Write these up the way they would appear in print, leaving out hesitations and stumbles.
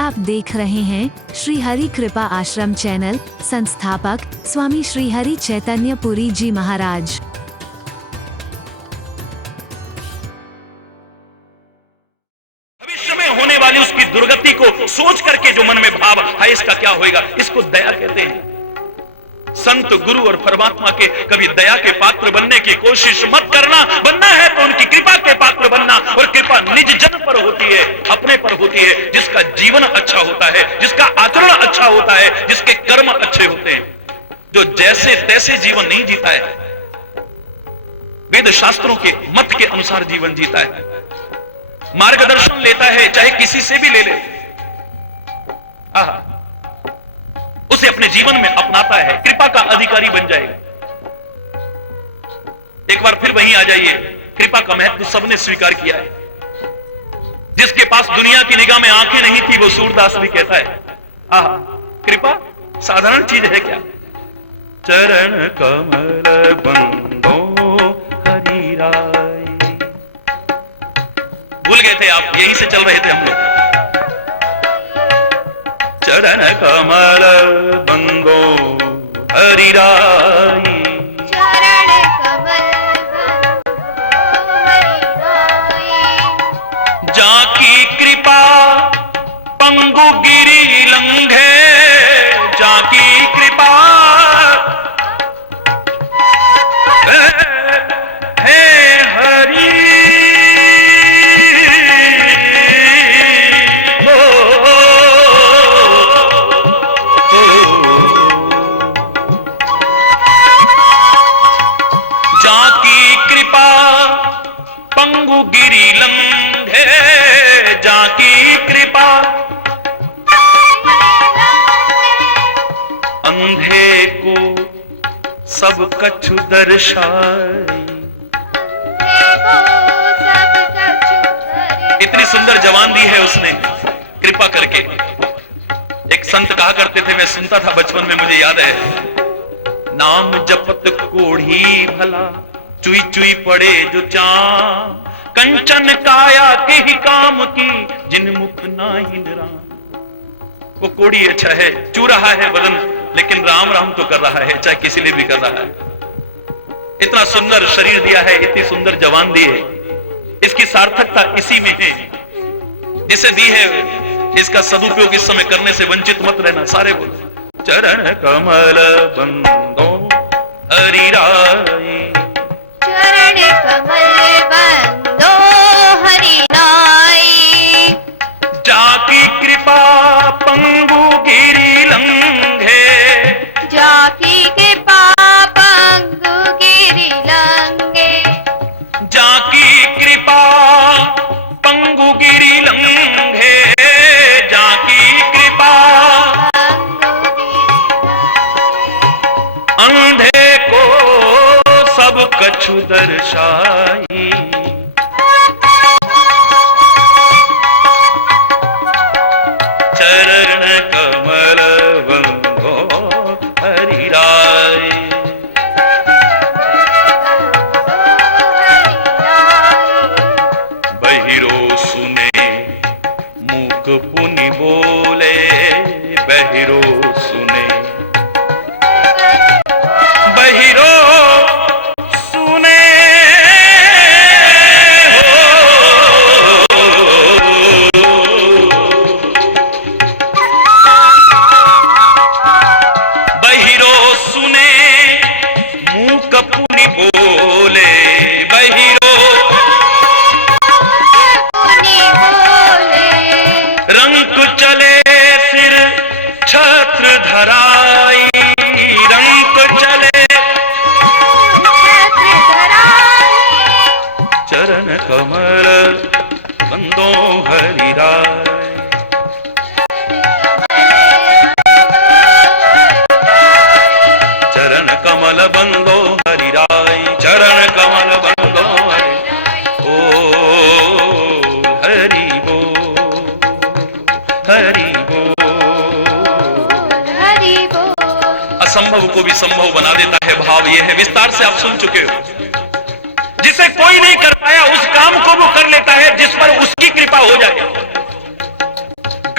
आप देख रहे हैं श्री हरि कृपा आश्रम चैनल। संस्थापक स्वामी श्री हरि चैतन्य पुरी जी महाराज। भविष्य में होने वाली उसकी दुर्गति को सोच करके जो मन में भाव है इसका क्या होएगा, इसको दया कहते हैं। संत गुरु और परमात्मा के कभी दया के पात्र बनने की कोशिश मत करना। बनना है तो उनकी कृपा के पात्र बनना, और कृपा निज जन पर होती है, अपने पर होती है, जिसका जीवन अच्छा होता है, जिसका आचरण अच्छा होता है, जिसके कर्म अच्छे होते हैं। जो जैसे तैसे जीवन नहीं जीता है, वेद शास्त्रों के मत के अनुसार जीवन जीता है, मार्गदर्शन लेता है, चाहे किसी से भी ले ले, उसे अपने जीवन में अपनाता है, कृपा का अधिकारी बन जाएगा। एक बार फिर वहीं आ जाइए, कृपा का महत्व सबने स्वीकार किया है। जिसके पास दुनिया की निगाह में आंखें नहीं थी, वो सूरदास भी कहता है कृपा साधारण चीज है क्या। चरण कमल बंदो हरि राय। भूल गए थे आप, यहीं से चल रहे थे हम लोग। चरण कमल बंदो हरि राय, चरण कमल बंदो हरि राय। जाकी कृपा पंगु गिरि लंघे, जाकी कृपा हे हरि। पंगु गिरि लंघे, जाकी कृपा अंधे को सब कछु दर्शाई। इतनी सुंदर जवान दी है उसने कृपा करके। एक संत कहा करते थे, मैं सुनता था बचपन में, मुझे याद है, नाम जपत कोढ़ी भला चुई चुई पड़े जो चाम, कंचन काया के ही काम की जिन मुख नाहिन राम। वो कोड़ी अच्छा है, चू रहा है बदन, लेकिन राम राम तो कर रहा है, चाहे किसी लिए भी कर रहा है। इतना सुंदर शरीर दिया है, इतनी सुंदर जवान दी है, इसकी सार्थकता इसी में है। जिसे दी है इसका सदुपयोग इस समय करने से वंचित मत रहना। सारे बोलो चरण कमल बंदो हरि राय, चरण कमल बंदो हरि राय। जाकी कृपा पंगु गिरि लंघे, जाकी कृपा पंगु गिरि लंघे, जाकी कृपा पंगु गिरि लंघे, जाकी कृपा अंधे को सब कछु दर्शाई। चरण कमल बंदो हरि राय, बहिरो सुने मूक पुनि बोले, बहिरो सुने, बहिरो सुने बहिरो सुने मूक पुनि बोले, बहिरो पुनि बोले, रंक चले सिर छत्र धराई, रंक चले छत्र धराई। चरण कमल बंदो हरि राय, चरण कमल बंदो हरि राय, चरण कमल बंदो हरि। ओ हरि बोल, हरि बोल। हरि बोल। असंभव को भी संभव बना देता है भाव यह है। विस्तार से आप सुन चुके हो, जिसे कोई नहीं कर पाया उस काम को वो कर लेता है जिस पर उसकी कृपा हो जाए।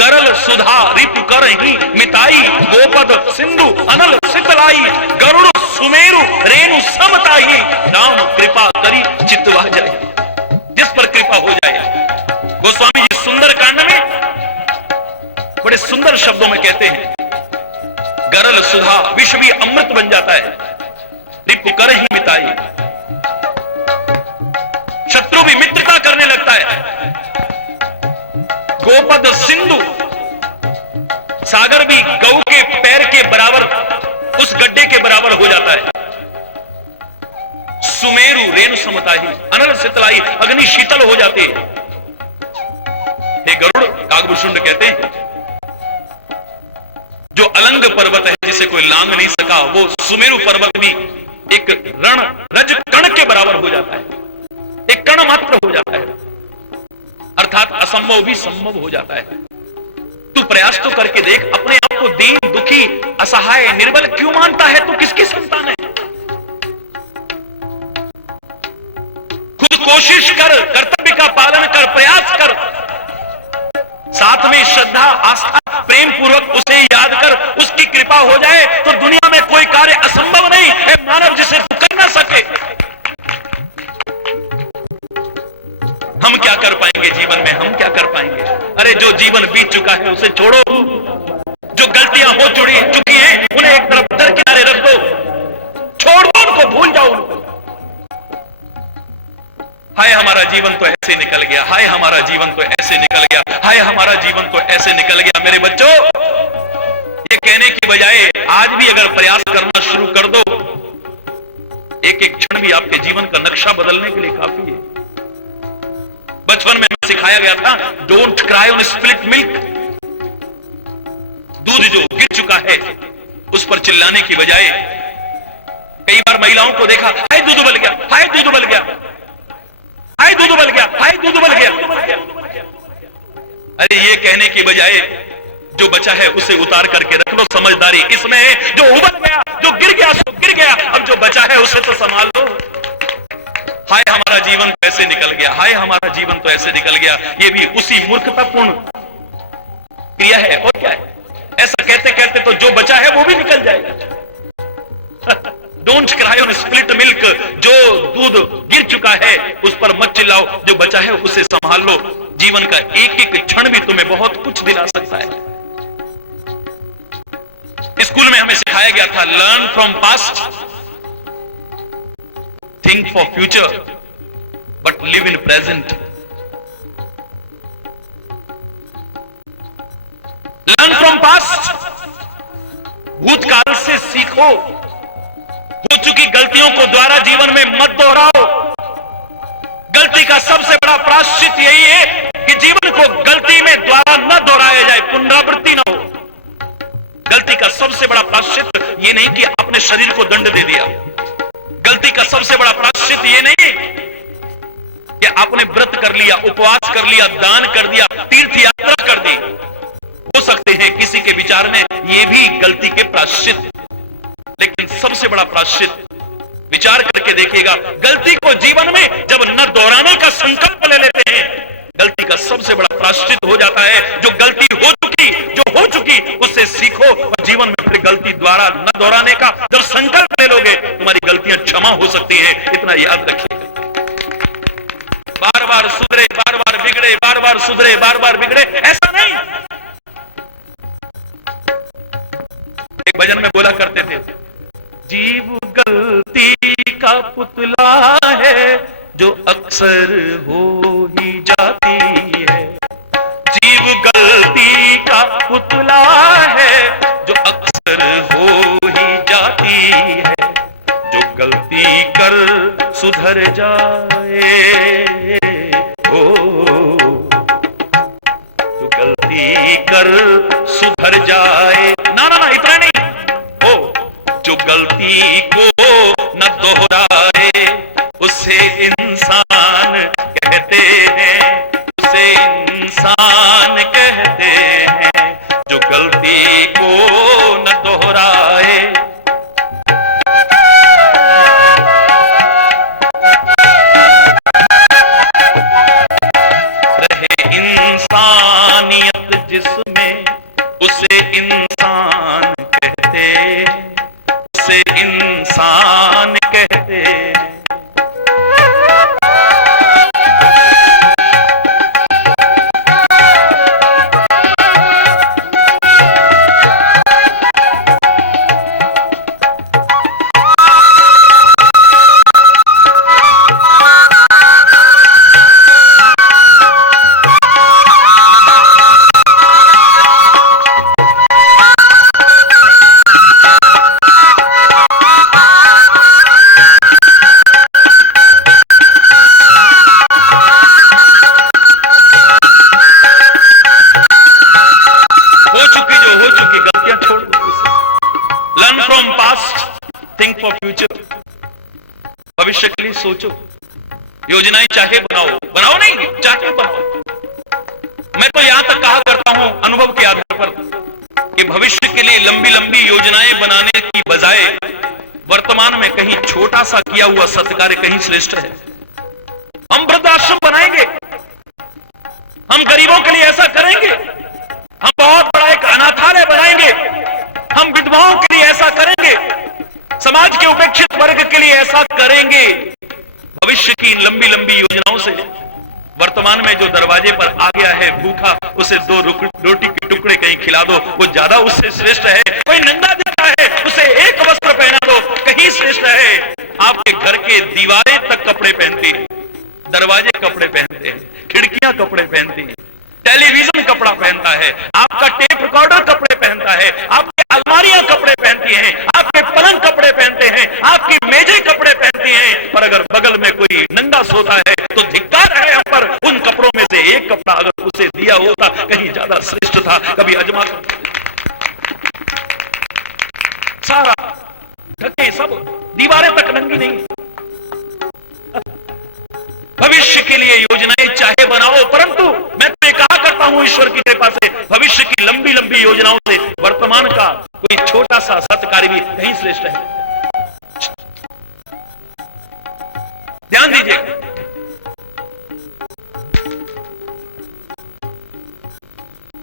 गरल सुधा रिपु कर ही मिताई, गोपद सिंधु अनल शीतलाई, गरुड़ सुमेरु रेणु समताई, राम कृपा करी चितवा जाए, जिस पर कृपा हो जाए। गोस्वामी जी सुंदर कांड में बड़े सुंदर शब्दों में कहते हैं, गरल सुधा विष भी अमृत बन जाता है, रिपु कर ही मिताई, शत्रु भी मित्रता करने लगता है, गोपद सिंधु सागर भी गऊ के पैर के बराबर, उस गड्ढे के बराबर हो जाता है, सुमेरु रेणु समताही, अनल शीतलाई, अग्नि शीतल हो जाती है। हे गरुड़, कागभूषुंड कहते हैं, जो अलंग पर्वत है जिसे कोई लांग नहीं सका, वो सुमेरु पर्वत भी एक रण रज कण के बराबर हो जाता है, एक कण मात्र हो जाता है, अर्थात असंभव भी संभव हो जाता है। तू प्रयास तो करके देख, अपने आप को दीन दुखी असहाय निर्बल क्यों मानता है? तू किसकी संतान है? खुद कोशिश कर, कर्तव्य का पालन कर, प्रयास कर, साथ में श्रद्धा आस्था प्रेम पूर्वक उसे याद कर, उसकी कृपा हो जाए तो दुनिया में कोई कार्य असंभव नहीं है मानव जिसे तू कर ना सके। हम क्या कर पाएंगे जीवन में? हम क्या कर पाएंगे? अरे जो जीवन बीत चुका है उसे छोड़ो, जो गलतियां हो चुकी हैं उन्हें एक तरफ दर किनारे रख दो, छोड़ दो उनको, भूल जाओ उनको। हाय हमारा जीवन तो ऐसे निकल गया, हाय हमारा जीवन तो ऐसे निकल गया, हाय हमारा जीवन तो ऐसे निकल गया। मेरे बच्चों, ये कहने की बजाय आज भी अगर प्रयास करना शुरू कर दो, एक एक क्षण भी आपके जीवन का नक्शा बदलने के लिए काफी है। बचपन में हमें सिखाया गया था, don't cry on spilt milk. दूध जो गिर चुका है उस पर चिल्लाने की बजाय, कई बार महिलाओं को देखा, हाय दूध उबल गया, हाय दूध उबल गया, हाय दूध उबल गया, हाय दूध उबल गया। अरे ये कहने की बजाय जो बचा है उसे उतार करके रख लो। समझदारी इसमें है, जो उबल गया, जो गिर गया सो गिर गया, अब जो बचा है उसे तो संभाल लो। हाय हमारा जीवन तो ऐसे निकल गया, हाय हमारा जीवन तो ऐसे निकल गया, ये भी उसी मूर्खतापूर्ण क्रिया है और क्या है। ऐसा कहते कहते तो जो बचा है वो भी निकल जाएगा। Don't cry on spilt milk, जो दूध गिर चुका है उस पर मत चिल्लाओ, जो बचा है उसे संभाल लो। जीवन का एक एक क्षण भी तुम्हें बहुत कुछ दिला सकता है। स्कूल में हमें सिखाया गया था, learn from past, think for future, but live in present. Learn from past, भूतकाल से सीखो, हो चुकी गलतियों को द्वारा जीवन में मत दोहराओ। गलती का सबसे बड़ा प्रायश्चित यही है कि जीवन को गलती में द्वारा न दोहराया जाए, पुनरावृत्ति न हो। गलती का सबसे बड़ा प्रायश्चित ये नहीं कि आपने शरीर को दंड दे दिया। गलती का सबसे बड़ा प्रायश्चित ये नहीं कि आपने व्रत कर लिया, उपवास कर लिया, दान कर दिया, तीर्थ यात्रा कर दी। हो सकते हैं किसी के विचार में ये भी गलती के प्रायश्चित, लेकिन सबसे बड़ा प्रायश्चित, विचार करके देखिएगा, गलती को जीवन में जब न दोहराने का संकल्प ले लेते हैं, गलती का सबसे बड़ा प्रायश्चित हो जाता है। जो गलती हो चुकी उससे सीखो और जीवन में फिर गलती द्वारा न दोहराने का जब संकल्प ले लोगे, तुम्हारी गलतियां क्षमा हो सकती हैं। इतना याद रखिएगा। बार बार सुधरे, बार बार बिगड़े, बार बार सुधरे, बार बार बिगड़े, ऐसा नहीं। एक भजन में बोला करते थे, जीव गलती का पुतला है जो अक्सर हो ही जाती है। जीव गलती का पुतला है जो अक्सर हो ही जाती है। जो गलती कर सुधर जाए, ओ जो गलती कर सुधर जाए, ना ना ना इतना नहीं, ओ जो गलती को न दोहराए उसे इंसान कहते हैं, उसे इंसान कहते हैं। जो गलती को न दोहराए, रहे इंसानियत जिसमें, उस भविष्य के लिए सोचो, योजनाएं चाहे बनाओ, बनाओ नहीं चाहे बनाओ। मैं तो यहां तक कहा करता हूं अनुभव के आधार पर कि भविष्य के लिए लंबी लंबी योजनाएं बनाने की बजाय वर्तमान में कहीं छोटा सा किया हुआ सत्कार्य कहीं श्रेष्ठ है। हम वृद्धाश्रम बनाएंगे, हम गरीबों के लिए ऐसा करेंगे, हम बहुत बड़ा एक अनाथालय बनाएंगे, हम विधवाओं के लिए ऐसा करेंगे, समाज के उपेक्षित वर्ग के लिए ऐसा करेंगे। भविष्य की इन लंबी लंबी योजनाओं से वर्तमान में जो दरवाजे पर आ गया है भूखा, उसे 2 रोटी के टुकड़े कहीं खिला दो, वो ज्यादा उससे श्रेष्ठ है। कोई नंगा दिखता है, उसे 1 वस्त्र पहना दो, कहीं श्रेष्ठ है। आपके घर के दीवारें तक कपड़े पहनती हैं, दरवाजे कपड़े पहनते हैं, खिड़कियां कपड़े पहनती हैं, टेलीविजन कपड़ा पहनता है, आपका टेप रिकॉर्डर कपड़े पहनता है, आपकी अलमारियां कपड़े पहनती हैं, आपके पलंग कपड़े पहनते हैं, आपकी मेजें कपड़े पहनती हैं। पर अगर बगल में कोई नंगा सोता है तो धिक्कार है हम पर। उन कपड़ों में से एक कपड़ा अगर उसे दिया होता कहीं ज्यादा श्रेष्ठ था। कभी अजमा सारा ढके, सब दीवारें तक नंगी नहीं। भविष्य के लिए योजनाएं चाहे बनाओ, परंतु मैं तो ये कहा करता हूं ईश्वर की कृपा से भविष्य की लंबी लंबी योजनाओं से वर्तमान का कोई छोटा सा सत्कार्य भी कहीं श्रेष्ठ है। ध्यान दीजिए,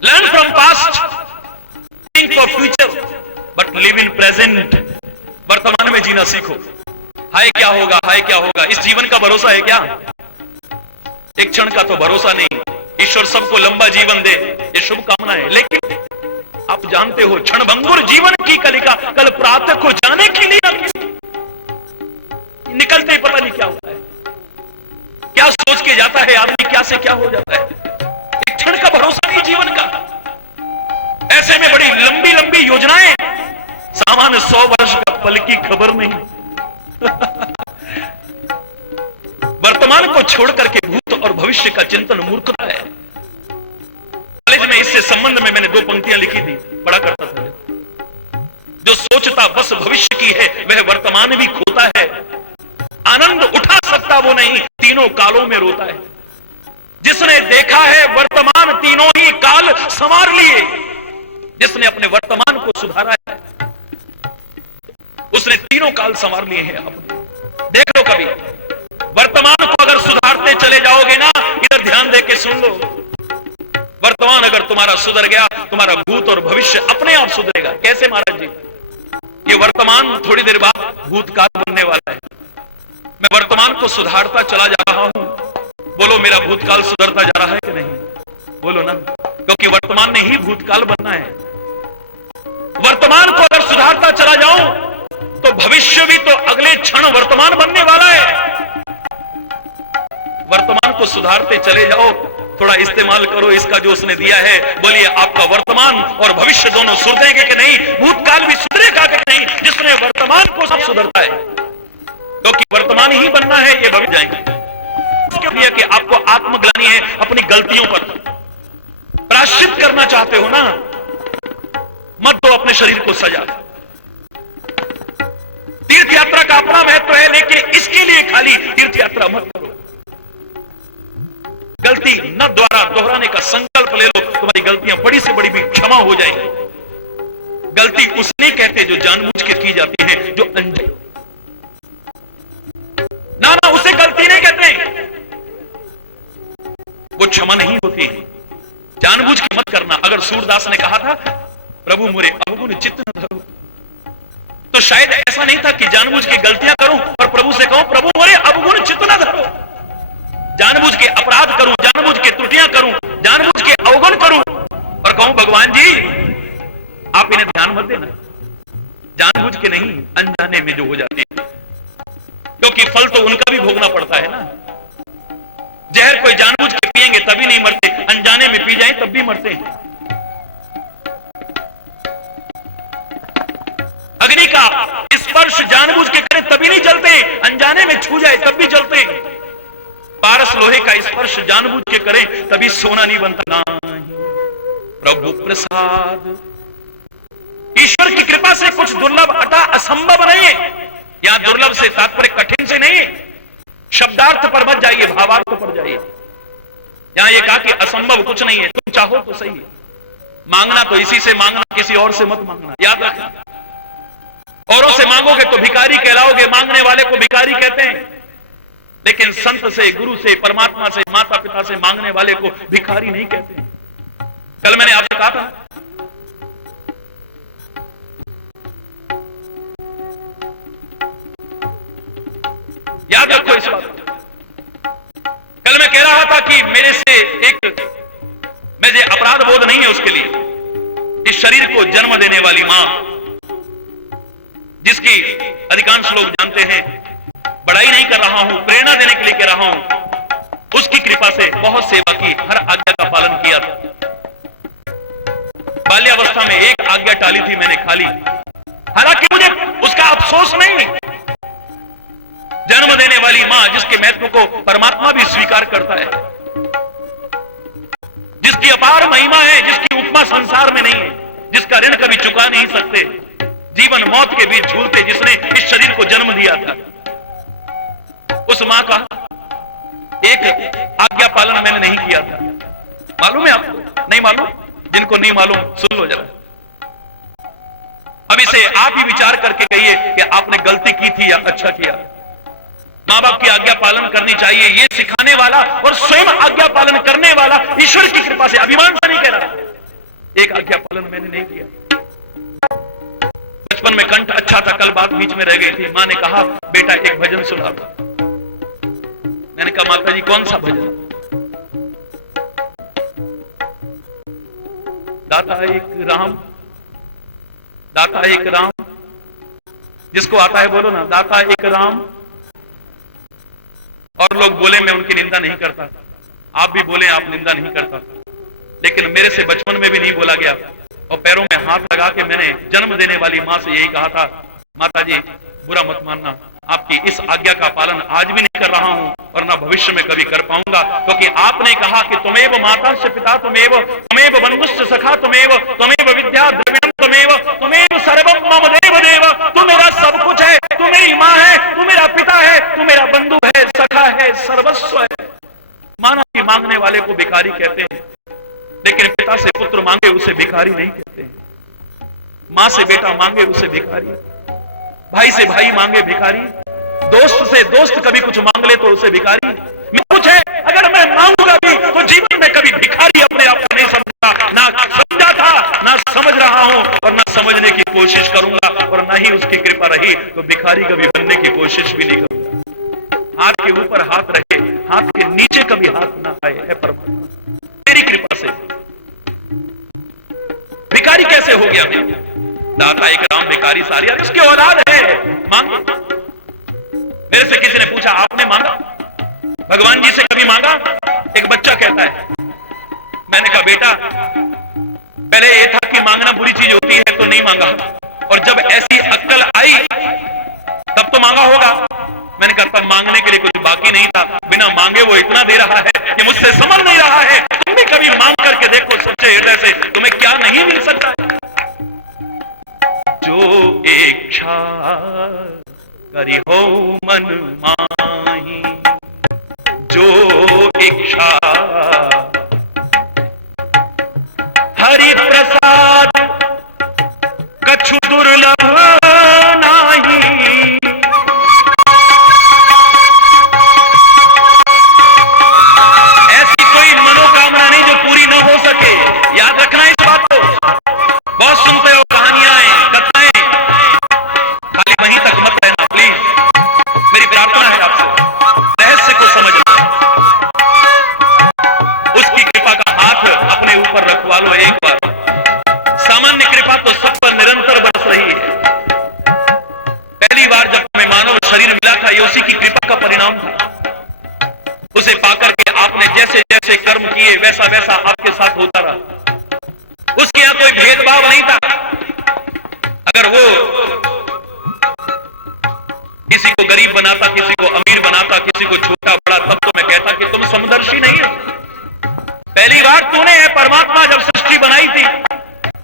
learn from past, think for future, but live in present. वर्तमान में जीना सीखो। हाय क्या होगा, हाय क्या होगा, इस जीवन का भरोसा है क्या? एक क्षण का तो भरोसा नहीं। ईश्वर सबको लंबा जीवन दे, ये शुभकामना है, लेकिन आप जानते हो क्षणभंगुर जीवन की कलिका कल प्रातः को जाने के लिए निकलते ही पता नहीं क्या होता है, क्या सोच के जाता है आदमी, क्या से क्या हो जाता है। एक क्षण का भरोसा नहीं जीवन का। ऐसे में बड़ी लंबी लंबी योजनाएं, सामान्य 100 वर्ष का पल की खबर नहीं। वर्तमान को छोड़ करके भूत और भविष्य का चिंतन मूर्खता है। कॉलेज में इससे संबंध में मैंने 2 पंक्तियां लिखी थी, पढ़ा करता था। जो सोचता बस भविष्य की है वह वर्तमान भी खोता है, आनंद उठा सकता वो नहीं, तीनों कालों में रोता है। जिसने देखा है वर्तमान तीनों ही काल संवार लिए, जिसने अपने वर्तमान को सुधारा है उसने तीनों काल संवार लिए हैं अपने। देख लो, कभी वर्तमान को अगर सुधारते चले जाओगे ना, इधर ध्यान दे के सुन लो, वर्तमान अगर तुम्हारा सुधर गया, तुम्हारा भूत और भविष्य अपने आप सुधरेगा। कैसे महाराज जी? ये वर्तमान थोड़ी देर बाद भूतकाल बनने वाला है। मैं वर्तमान को सुधारता चला जा रहा हूं, बोलो मेरा भूतकाल सुधरता जा रहा है कि नहीं? बोलो ना, क्योंकि वर्तमान ने ही भूतकाल बनना है। वर्तमान को अगर सुधारता चला जाऊं तो भविष्य भी तो अगले क्षण वर्तमान बनने वाला है। वर्तमान को सुधारते चले जाओ, थोड़ा इस्तेमाल करो इसका जो उसने दिया है। बोलिए आपका वर्तमान और भविष्य दोनों सुधरेंगे कि नहीं? भूतकाल भी सुधरेगा कि नहीं? जिसने वर्तमान को सब सुधरता है, क्योंकि वर्तमान ही बनना है, ये भविष्य जाएंगे। उसके लिए कि आपको आत्मग्लानि है, अपनी गलतियों पर प्रायश्चित करना चाहते हो ना, मत दो अपने शरीर को सजा। तीर्थ यात्रा का अपना महत्व है, लेकिन इसके लिए खाली तीर्थ यात्रा मत करो। गलती न दोहराने का संकल्प ले लो, तुम्हारी गलतियां बड़ी से बड़ी भी क्षमा हो जाएंगी। गलती उसने कहते जो जानबूझ के की जाती है, जो अनजान। ना उसे गलती नहीं कहते, वो क्षमा नहीं होती। जानबूझ के मत करना। अगर सूरदास ने कहा था प्रभु मोरे अवगुण चित्त न धरो, तो शायद ऐसा नहीं था कि जानबूझ के गलतियां करूं और प्रभु से कहूं प्रभु मोरे अवगुण चित्त न धरो। जानबूझ के अपराध करूं, जानबूझ के त्रुटियां करूं, जानबूझ के अवगुण करूं और कहूं भगवान जी आप इन्हें ध्यान मत देना। जानबूझ के नहीं, अनजाने में जो हो जाती है, क्योंकि फल तो उनका भी भोगना पड़ता है ना। जहर कोई जानबूझ के पिएंगे तभी नहीं मरते, अनजाने में पी जाए तब भी मरते हैं। अग्नि का स्पर्श जानबूझ के करें तभी नहीं जलते, अनजाने में छू जाए तब भी जलते। पारस लोहे का स्पर्श जानबूझ के करें तभी सोना नहीं बनता। प्रभु प्रसाद, ईश्वर की कृपा से कुछ दुर्लभ अटा असंभव नहीं है। यहां दुर्लभ से तात्पर्य कठिन से नहीं, शब्दार्थ पर मत जाइए, भावार्थ पर जाइए। यहां ये कहा कि असंभव कुछ नहीं है, तुम चाहो तो सही है। मांगना तो इसी से मांगना, किसी और से मत मांगना, याद रखना। औरों से मांगोगे तो भिखारी कहलाओगे, मांगने वाले को भिखारी कहते हैं। लेकिन संत से, गुरु से, परमात्मा से, माता पिता से मांगने वाले को भिखारी नहीं कहते। कल मैंने आपसे कहा था, याद रखो इस बात को। कल मैं कह रहा था कि मेरे से मुझे अपराध बोध नहीं है उसके लिए। इस शरीर को जन्म देने वाली मां, जिसकी अधिकांश लोग जानते हैं, बड़ाई नहीं कर रहा हूं, प्रेरणा देने के लिए कह रहा हूं, उसकी कृपा से बहुत सेवा की, हर आज्ञा का पालन किया था। बाल्यावस्था में एक आज्ञा टाली थी मैंने खाली, हालांकि मुझे उसका अफसोस नहीं। जन्म देने वाली मां, जिसके महत्व को परमात्मा भी स्वीकार करता है, जिसकी अपार महिमा है, जिसकी उपमा संसार में नहीं है, जिसका ऋण कभी चुका नहीं सकते, जीवन मौत के बीच झूलते जिसने इस शरीर को जन्म दिया था, उस मां का एक आज्ञा पालन मैंने नहीं किया था। मालूम है आपको? नहीं मालूम? जिनको नहीं मालूम सुन लो जरा। अब इसे आप ही विचार करके कहिए कि आपने गलती की थी या अच्छा किया। मां बाप की आज्ञा पालन करनी चाहिए, ये सिखाने वाला और स्वयं आज्ञा पालन करने वाला ईश्वर की कृपा से, अभिमान से नहीं कह रहा। एक आज्ञा पालन मैंने नहीं किया। बचपन में कंठ अच्छा था, कल बात बीच में रह गई थी। मां ने कहा, बेटा एक भजन सुना। मैंने कहा, माता जी कौन सा भजन? दाता एक राम, दाता एक राम, जिसको आता है बोलो ना, दाता एक राम। और लोग बोले मैं उनकी निंदा नहीं करता, आप भी बोले आप निंदा नहीं करता, लेकिन मेरे से बचपन में भी नहीं बोला गया। और पैरों में हाथ लगा के मैंने जन्म देने वाली मां से यही कहा था, माता जी बुरा मत मानना, आपकी इस आज्ञा का पालन आज भी नहीं कर रहा हूं और ना भविष्य में कभी कर पाऊंगा, क्योंकि आपने कहा कि तुमेव माता से पिता तुमेव बंधुश्च सखा तुमेव विद्या द्रविणम तुमेव सर्वम मम देव देव। तू मेरा सब कुछ है, तू मेरी मां है, तू मेरा पिता है, तू मेरा बंधु है, सखा है, सर्वस्व है। माना कि मांगने वाले को भिखारी कहते हैं, लेकिन पिता से पुत्र मांगे उसे भिखारी नहीं कहते हैं। मां से बेटा मांगे उसे भिखारी, भाई से भाई मांगे भिखारी, दोस्त से दोस्त कभी कुछ मांग ले तो उसे भिखारी। मैं कुछ है, अगर मैं मांगूंगा भी तो जीवन में कभी भिखारी अपने आप को नहीं समझा, ना समझा था, ना समझ रहा हूं और ना समझने की कोशिश करूंगा, और ना ही उसकी कृपा रही तो भिखारी कभी बनने की कोशिश भी नहीं करूंगा। हाथ के ऊपर हाथ रखे, हाथ के नीचे कभी हाथ ना आए, है परमात्मा तेरी कृपा से। भिखारी कैसे हो गया मैं? दाता एक राम भिखारी सारी, उसकी औलाद है, मांगे। मेरे से किसी ने पूछा, आपने मांगा? भगवान जी से कभी मांगा? एक बच्चा कहता है। मैंने कहा, बेटा पहले ये था कि मांगना बुरी चीज होती है तो नहीं मांगा, और जब ऐसी अक्ल आई तब तो मांगा होगा। मैंने कहा, तब मांगने के लिए कुछ बाकी नहीं था, बिना मांगे वो इतना दे रहा है कि मुझसे समझ नहीं रहा है। तुम भी कभी मांग करके देखो सच्चे हृदय से, तुम्हें क्या नहीं मिल सकता है। जो इच्छा करी हो मन माही, जो इच्छा हरि प्रसाद कछु दुर्लभ नाही। ऐसी कोई मनोकामना नहीं जो पूरी न हो सके। याद रखना इस बात को। बहुत सुनते हो कहानियां, कथाएं, खाली वहीं तक मत रहना प्लीज। मेरी प्रार्थना है आपसे, रहस्य को समझना। उसकी कृपा का हाथ अपने ऊपर रखवा लो एक बार। सामान्य कृपा तो सब पर निरंतर बरस रही है। पहली बार जब हमें मानव शरीर मिला था, ये उसी की कृपा का परिणाम था। उसे पाकर के आपने जैसे जैसे कर्म किए वैसा वैसा आपके साथ होता रहा। उसके यहां कोई भेदभाव नहीं था। अगर वो किसी को गरीब बनाता, किसी को अमीर बनाता, किसी को छोटा बड़ा, तब तो मैं कहता कि तुम समदर्शी नहीं हो। पहली बार तूने परमात्मा जब सृष्टि बनाई थी,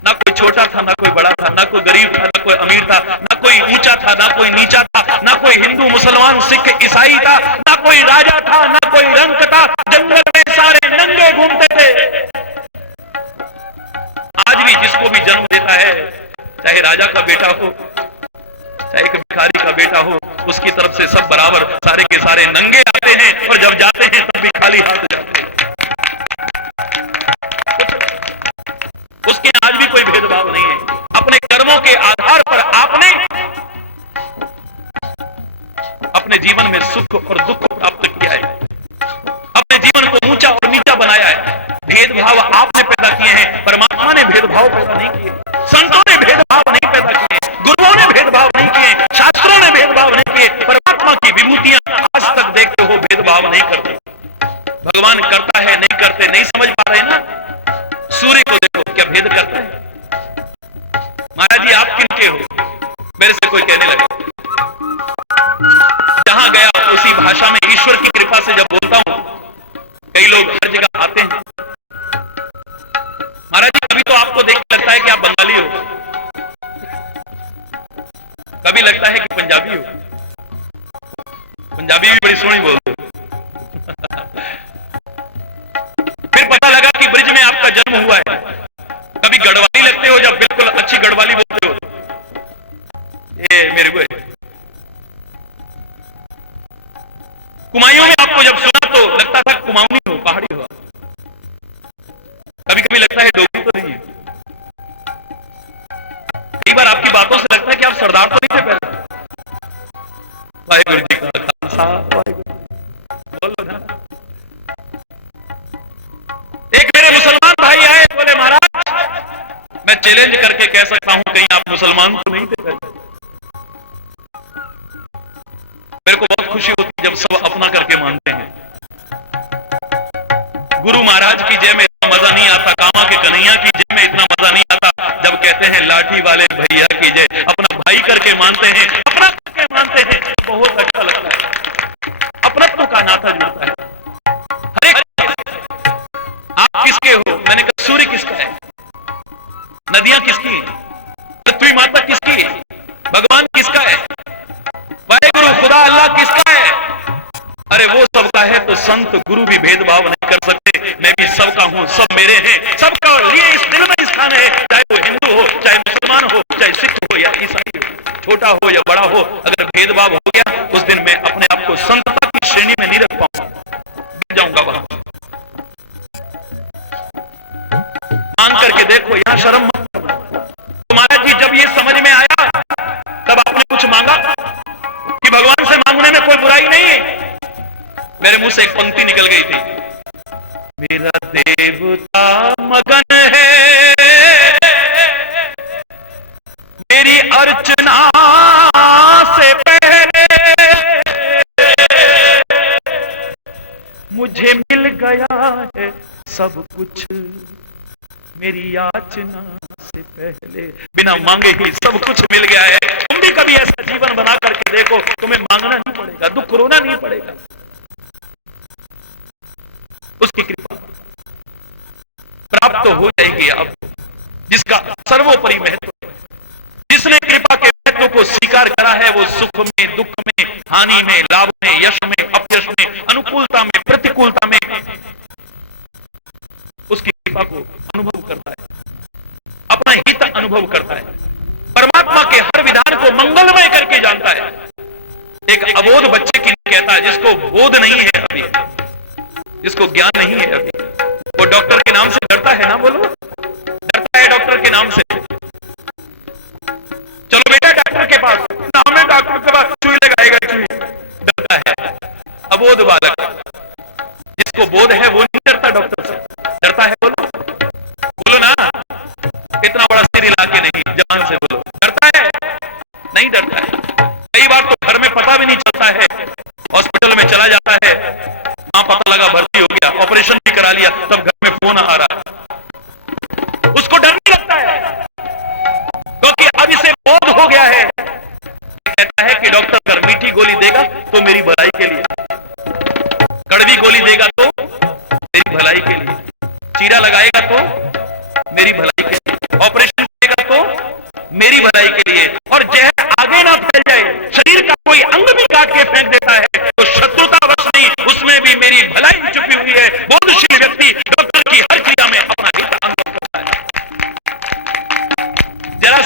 ना कोई छोटा था, ना कोई बड़ा था, ना कोई गरीब था, ना कोई अमीर था, ना कोई ऊंचा था, ना कोई नीचा था, ना देता है, चाहे राजा का बेटा हो, चाहे एक भिखारी का बेटा हो, उसकी तरफ से सब बराबर, सारे के सारे नंगे आते हैं और जब जाते हैं तब भी खाली हाथ जाते हैं। उसके आज भी कोई भेदभाव नहीं है। अपने कर्मों के आधार पर आपने अपने जीवन में सुख और दुख प्राप्त किया है, अपने जीवन को ऊंचा और नीचा बनाया है। भेदभाव आपने पैदा किए हैं, परमात्मा ने भेदभाव पैदा नहीं किए, संतों ने भेदभाव नहीं पैदा किए, गुरुओं ने भेदभाव नहीं किए, शास्त्रों ने भेदभाव नहीं किए। परमात्मा की विभूतियां आज तक देखते हो भेदभाव नहीं करते। भगवान करता है, नहीं करते, नहीं समझ पा रहे ना। सूर्य को देखो, क्या भेद करता है? महाराज जी आप किनके हो? मेरे से कोई कहने लगे। जहां गया उसी भाषा में ईश्वर की कृपा से जब बोलता हूं, कई लोग हर जगह आते हैं। महाराज जी कभी तो आपको देख के लगता है कि आप बंगाली हो, कभी लगता है कि पंजाबी हो। पंजाबी भी बड़ी सोहनी बोलते हो। फिर पता लगा कि ब्रिज में आपका जन्म हुआ है। कभी गढ़वाली लगते हो, जब बिल्कुल अच्छी गढ़वाली बोलते हो, ये मेरे को कुमायूं में आपको जब सुना तो लगता था कुमाऊनी हो, पहाड़ी हो। कभी कभी लगता है डोगरी तो नहीं है। कई बार आपकी बातों से लगता है कि आप सरदार तो नहीं थे पहले। वाहिगुरु जी का खालसा, वाहिगुरु बोलो ना। एक मेरे मुसलमान भाई आए, बोले महाराज मैं चैलेंज करके कह सकता हूं कहीं आप मुसलमान तो नहीं थे पहले। मेरे को बहुत खुशी होती जब सब अपना करके मानते हैं। गुरु महाराज की जय में इतना मजा नहीं आता, कामा के कन्हैया की जय में इतना मजा नहीं आता जब कहते हैं लाठी वाले भैया की जय। अपना भाई करके मानते हैं, अपना करके मानते हैं, बहुत अच्छा लगता है। अपनत्व का नाता जुड़ता है। हर एक आप किसके हो? मैंने कहा सूर्य किसका है, नदियां किसकी हैं, पृथ्वी माता किसकी है, भगवान किसका है, वाहिगुरु खुदा अल्लाह किसका है? अरे वो सबका है तो संत गुरु भी भेदभाव नहीं कर सकते। मैं भी सबका हूं, सब मेरे हैं, सबका लिए इस दिल में स्थान है। चाहे वो हिंदू हो, चाहे मुसलमान हो, चाहे सिख हो या ईसाई हो, छोटा हो या बड़ा हो, अगर भेदभाव हो गया उस दिन मैं अपने आप को संतता की श्रेणी में नहीं रख पाऊंगा, गिर जाऊंगा वहां। मांग करके देखो, यहां शर्म मत करो। तो महाराज जी जब ये समझ में आया तब आपने कुछ मांगा कि भगवान से मांगने में कोई बुराई नहीं है। मेरे मुंह से एक पंक्ति निकल गई थी, मेरा देवता मगन है मेरी अर्चना से पहले, मुझे मिल गया है सब कुछ मेरी याचना से पहले। बिना मांगे ही सब कुछ मिल गया है। तुम भी कभी ऐसा जीवन बना करके देखो, तुम्हें मांगना नहीं पड़ेगा, दुख रोना नहीं पड़ेगा। उसकी कृपा प्राप्त हो जाएगी। अब जिसका सर्वोपरि महत्व है, जिसने कृपा के महत्व को स्वीकार करा है, वो सुख में, दुख में, हानि में, लाभ में, यश में, अपयश में, अनुकूलता में, प्रतिकूलता में उसकी कृपा को अनुभव करता है, अपना हित अनुभव करता है, परमात्मा के हर विधान को मंगलमय करके जानता है। एक अबोध बच्चे की कहता है, जिसको बोध नहीं है अभी, जिसको ज्ञान नहीं है अभी, वो डॉक्टर के नाम से डरता है ना, बोलो डरता है डॉक्टर के नाम से। चलो बेटा डॉक्टर के पास, नाम है डॉक्टर के पास, सुई लगाएगा, सुई, डरता है। अबोध बालक, जिसको बोध है वो नहीं डरता डॉक्टर से, डरता है, बोलो बोलो ना, इतना बड़ा सिर हिला के नहीं, जवान से बोलो, डरता है नहीं डरता है। कई बार तो घर में पता भी नहीं चलता है, हॉस्पिटल में चला जाता है, मां पता लगा भर्ती हो गया, ऑपरेशन भी करा लिया, तब घर में फोन आ रहा है, उसको डर नहीं लगता है क्योंकि अब इसे बोध हो गया है। कहता है कि डॉक्टर अगर मीठी गोली देगा तो मेरी भलाई के लिए, कड़वी गोली देगा तो मेरी भलाई के लिए, चीरा लगाएगा तो मेरी भलाई के लिए, ऑपरेशन करेगा तो मेरी भलाई के लिए, और जहर आगे ना फैल जाए, शरीर का कोई अंग भी काट के फेंक देता है तो शत्रुतावश नहीं, उसमें भी मेरी भलाई छुपी हुई है। बोधशील व्यक्ति डॉक्टर की हर क्रिया में अपना हित अनुभव करता है।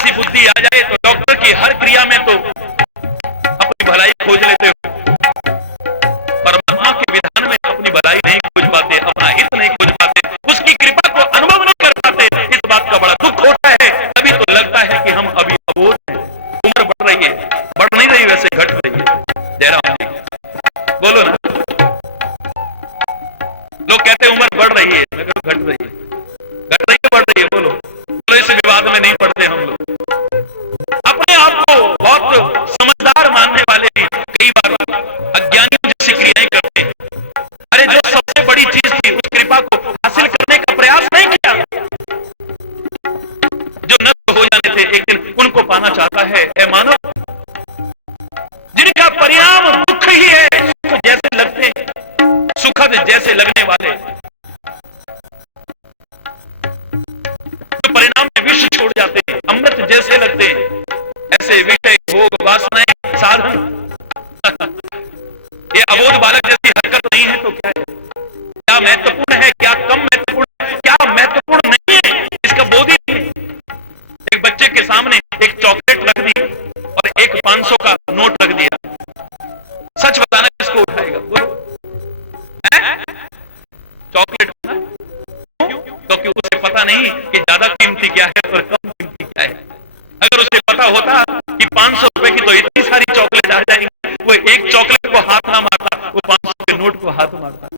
सी बुद्धि आ जाए तो डॉक्टर की हर क्रिया में तो अपनी भलाई खोज लेते हो, परमात्मा के विधान में अपनी भलाई नहीं खोज पाते, अपना हित नहीं खोज पाते, उसकी कृपा को अनुभव नहीं कर पाते। इस बात का बड़ा दुख होता है। तभी तो लगता है कि हम अभी अबोध हैं। उम्र बढ़ रही है, बढ़ नहीं रही, वैसे घट रही है। जयराम जी बोलो ना। लोग कहते हैं उम्र बढ़ रही है, मैं कहूं घट रही है। घट रही है, बढ़ रही है? बोलो। इस विवाद में नहीं पड़ते हम लोग। अपने आप को बहुत समझदार मानने वाले भी कई बार अज्ञानियों जैसी क्रियाएं करते हैं। अरे जो सबसे बड़ी चीज थी उस कृपा को हासिल करने का प्रयास नहीं किया। जो नष्ट हो जाने थे एक दिन उनको पाना चाहता है। ए मानव, जिनका परिणाम दुख ही है, सुख जैसे लगते, सुखद जैसे लगने वाले, परिणाम में विष छोड़ जाते हैं, अमृत जैसे लगते हैं, ऐसे विषय भोग वासनाएं साधन ये अबोध बालक जैसी हरकत नहीं है तो क्या है? क्या महत्वपूर्ण है, क्या कम महत्वपूर्ण है, क्या महत्वपूर्ण नहीं है, इसका बोध ही नहीं। एक बच्चे के सामने एक चॉकलेट रख दी और एक 500 का नोट रख दिया, सच बताना किसको उठाएगा? बोलो। चॉकलेट क्योंकि उसे पता नहीं कि ज्यादा कीमती क्या है और कम कीमती क्या है। अगर उसे पता होता कि 500 रुपए की तो इतनी सारी चॉकलेट आ जाएंगी, वो एक चॉकलेट को हाथ ना मारता, वो 500 के नोट को हाथ मारता।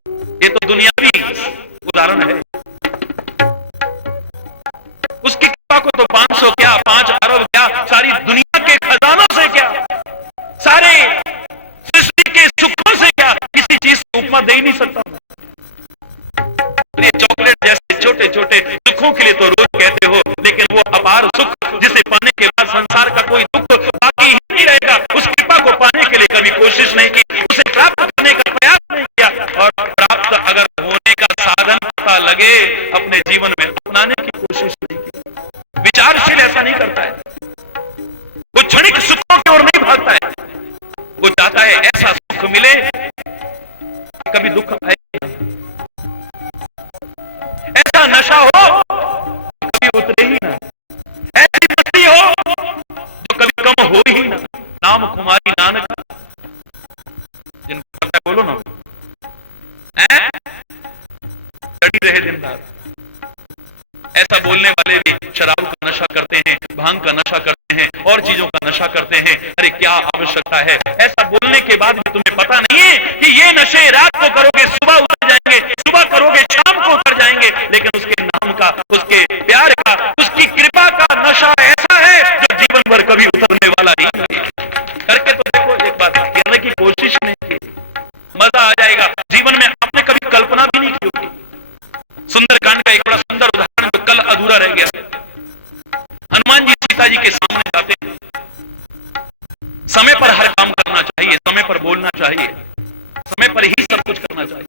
ये तो दुनियावी उदाहरण है। उसकी कृपा को तो 500 क्या, 5 अरब क्या, सारी दुनिया के खजानों से क्या, सारे सृष्टि के सुखों से क्या, किसी चीज से उपमा दे ही नहीं सकता। ये चॉकलेट जैसे छोटे छोटे सुखों के लिए तो रोज कहते हो, लेकिन वो अपार सुख जिसे पाने के बाद संसार का कोई दुख बाकी ही नहीं रहेगा, उस कृपा को पाने के लिए कभी कोशिश नहीं की, उसे प्राप्त करने का प्रयास नहीं किया। और प्राप्त अगर होने का साधन पता लगे, अपने जीवन में अपनाने की कोशिश नहीं की। विचारशील ऐसा नहीं करता है। वो क्षणिक सुखों की ओर नहीं भागता है, वो चाहता है ऐसा सुख मिले कभी दुख आए, ऐसा नशा हो कभी उतरे ही ना, ऐसी मस्ती हो जो कभी कम हो ही ना। नाम कुमारी नानक, जिनको पता है बोलो ना, चढ़ी रहे दिन रात। ऐसा बोलने वाले भी शराब का नशा करते हैं, भांग का नशा करते हैं, और चीजों का नशा करते हैं। अरे क्या आवश्यकता है? ऐसा बोलने के बाद भी तुम्हें पता नहीं है कि ये नशे रात को करोगे सुबह उतर जाएंगे, सुबह करोगे शाम को उतर जाएंगे, लेकिन उसके नाम का, उसके प्यार का, उसकी कृपा का नशा ऐसा है जो जीवन भर कभी उतरने वाला ही नहीं। करके तो देखो, एक बात करने की कोशिश नहीं की, मजा आ जाएगा। जीवन में आपने कभी कल्पना भी नहीं की होगी। सुंदरकांड का एक बड़ा सुंदर उदाहरण जो कल अधूरा रह गया। हनुमान जी सीता जी के सामने जाते हैं। समय पर हर काम करना चाहिए, समय पर बोलना चाहिए, समय पर ही सब कुछ करना चाहिए।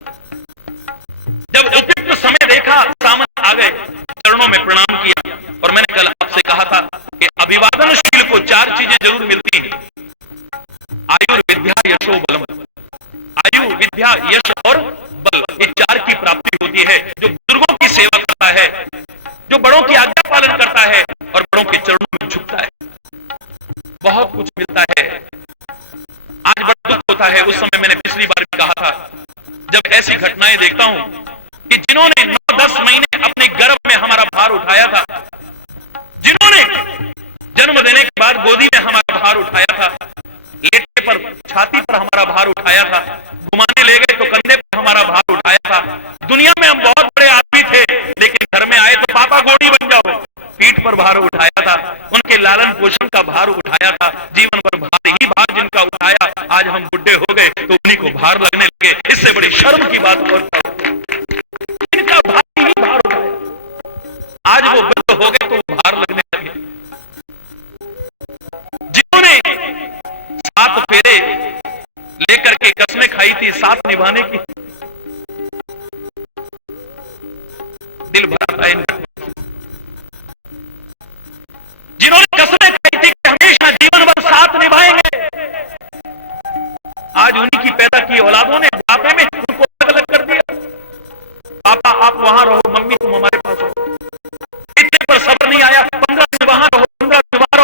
जब उपयुक्त समय देखा, सामने आ गए, चरणों में प्रणाम किया। और मैंने कल आपसे कहा था कि अभिवादनशील को 4 चीजें जरूर मिलती हैं: आयुर्विद्या यशो बलम। आयु, विद्या, यश और बल, ये 4 की प्राप्ति होती है जो बुजुर्गों की सेवा करता है, जो बड़ों की आज्ञा पालन करता है और बड़ों के चरणों में झुकता है। बहुत कुछ मिलता है। आज बड़ा दुख होता है। उस समय मैंने पिछली बार भी कहा था, जब ऐसी घटनाएं देखता हूं कि जिन्होंने 9-10 महीने अपने गर्भ में हमारा भार उठाया था, जिन्होंने जन्म देने के बाद गोदी में हमारा भार उठाया था, लेटे पर, छाती पर हमारा भार उठाया था, घुमाने ले गए तो कंधे पर हमारा भार उठाया था। दुनिया में हम बहुत बड़े आदमी थे, लेकिन घर में आए तो पापा गोड़ी बन जाओ, पीठ पर भार उठाया था, उनके लालन पोषण का भार उठाया था। जीवन भर भार ही भार जिनका उठाया, आज हम बुढ़े हो गए तो उन्हीं को भार लगने लगे। इससे बड़ी शर्म की बात और इनका भार ही भार उठाया, आज वो वृद्ध हो गए तो भार लगने लगे। जिन्होंने 7 फेरे लेकर के कसमें खाई थी 7 निभाने की, दिल भरा था इन। जिन्होंने कसमें खाई थी कि हमेशा जीवन भर साथ निभाएंगे, आज उन्हीं की पैदा की औलादों ने बुढ़ापे में उनको अलग अलग कर दिया। पापा आप वहां रहो, मम्मी तुम हमारे पास रहो। इतने पर सब्र नहीं आया, 15 दिन वहां रहो, 15 दिन वहां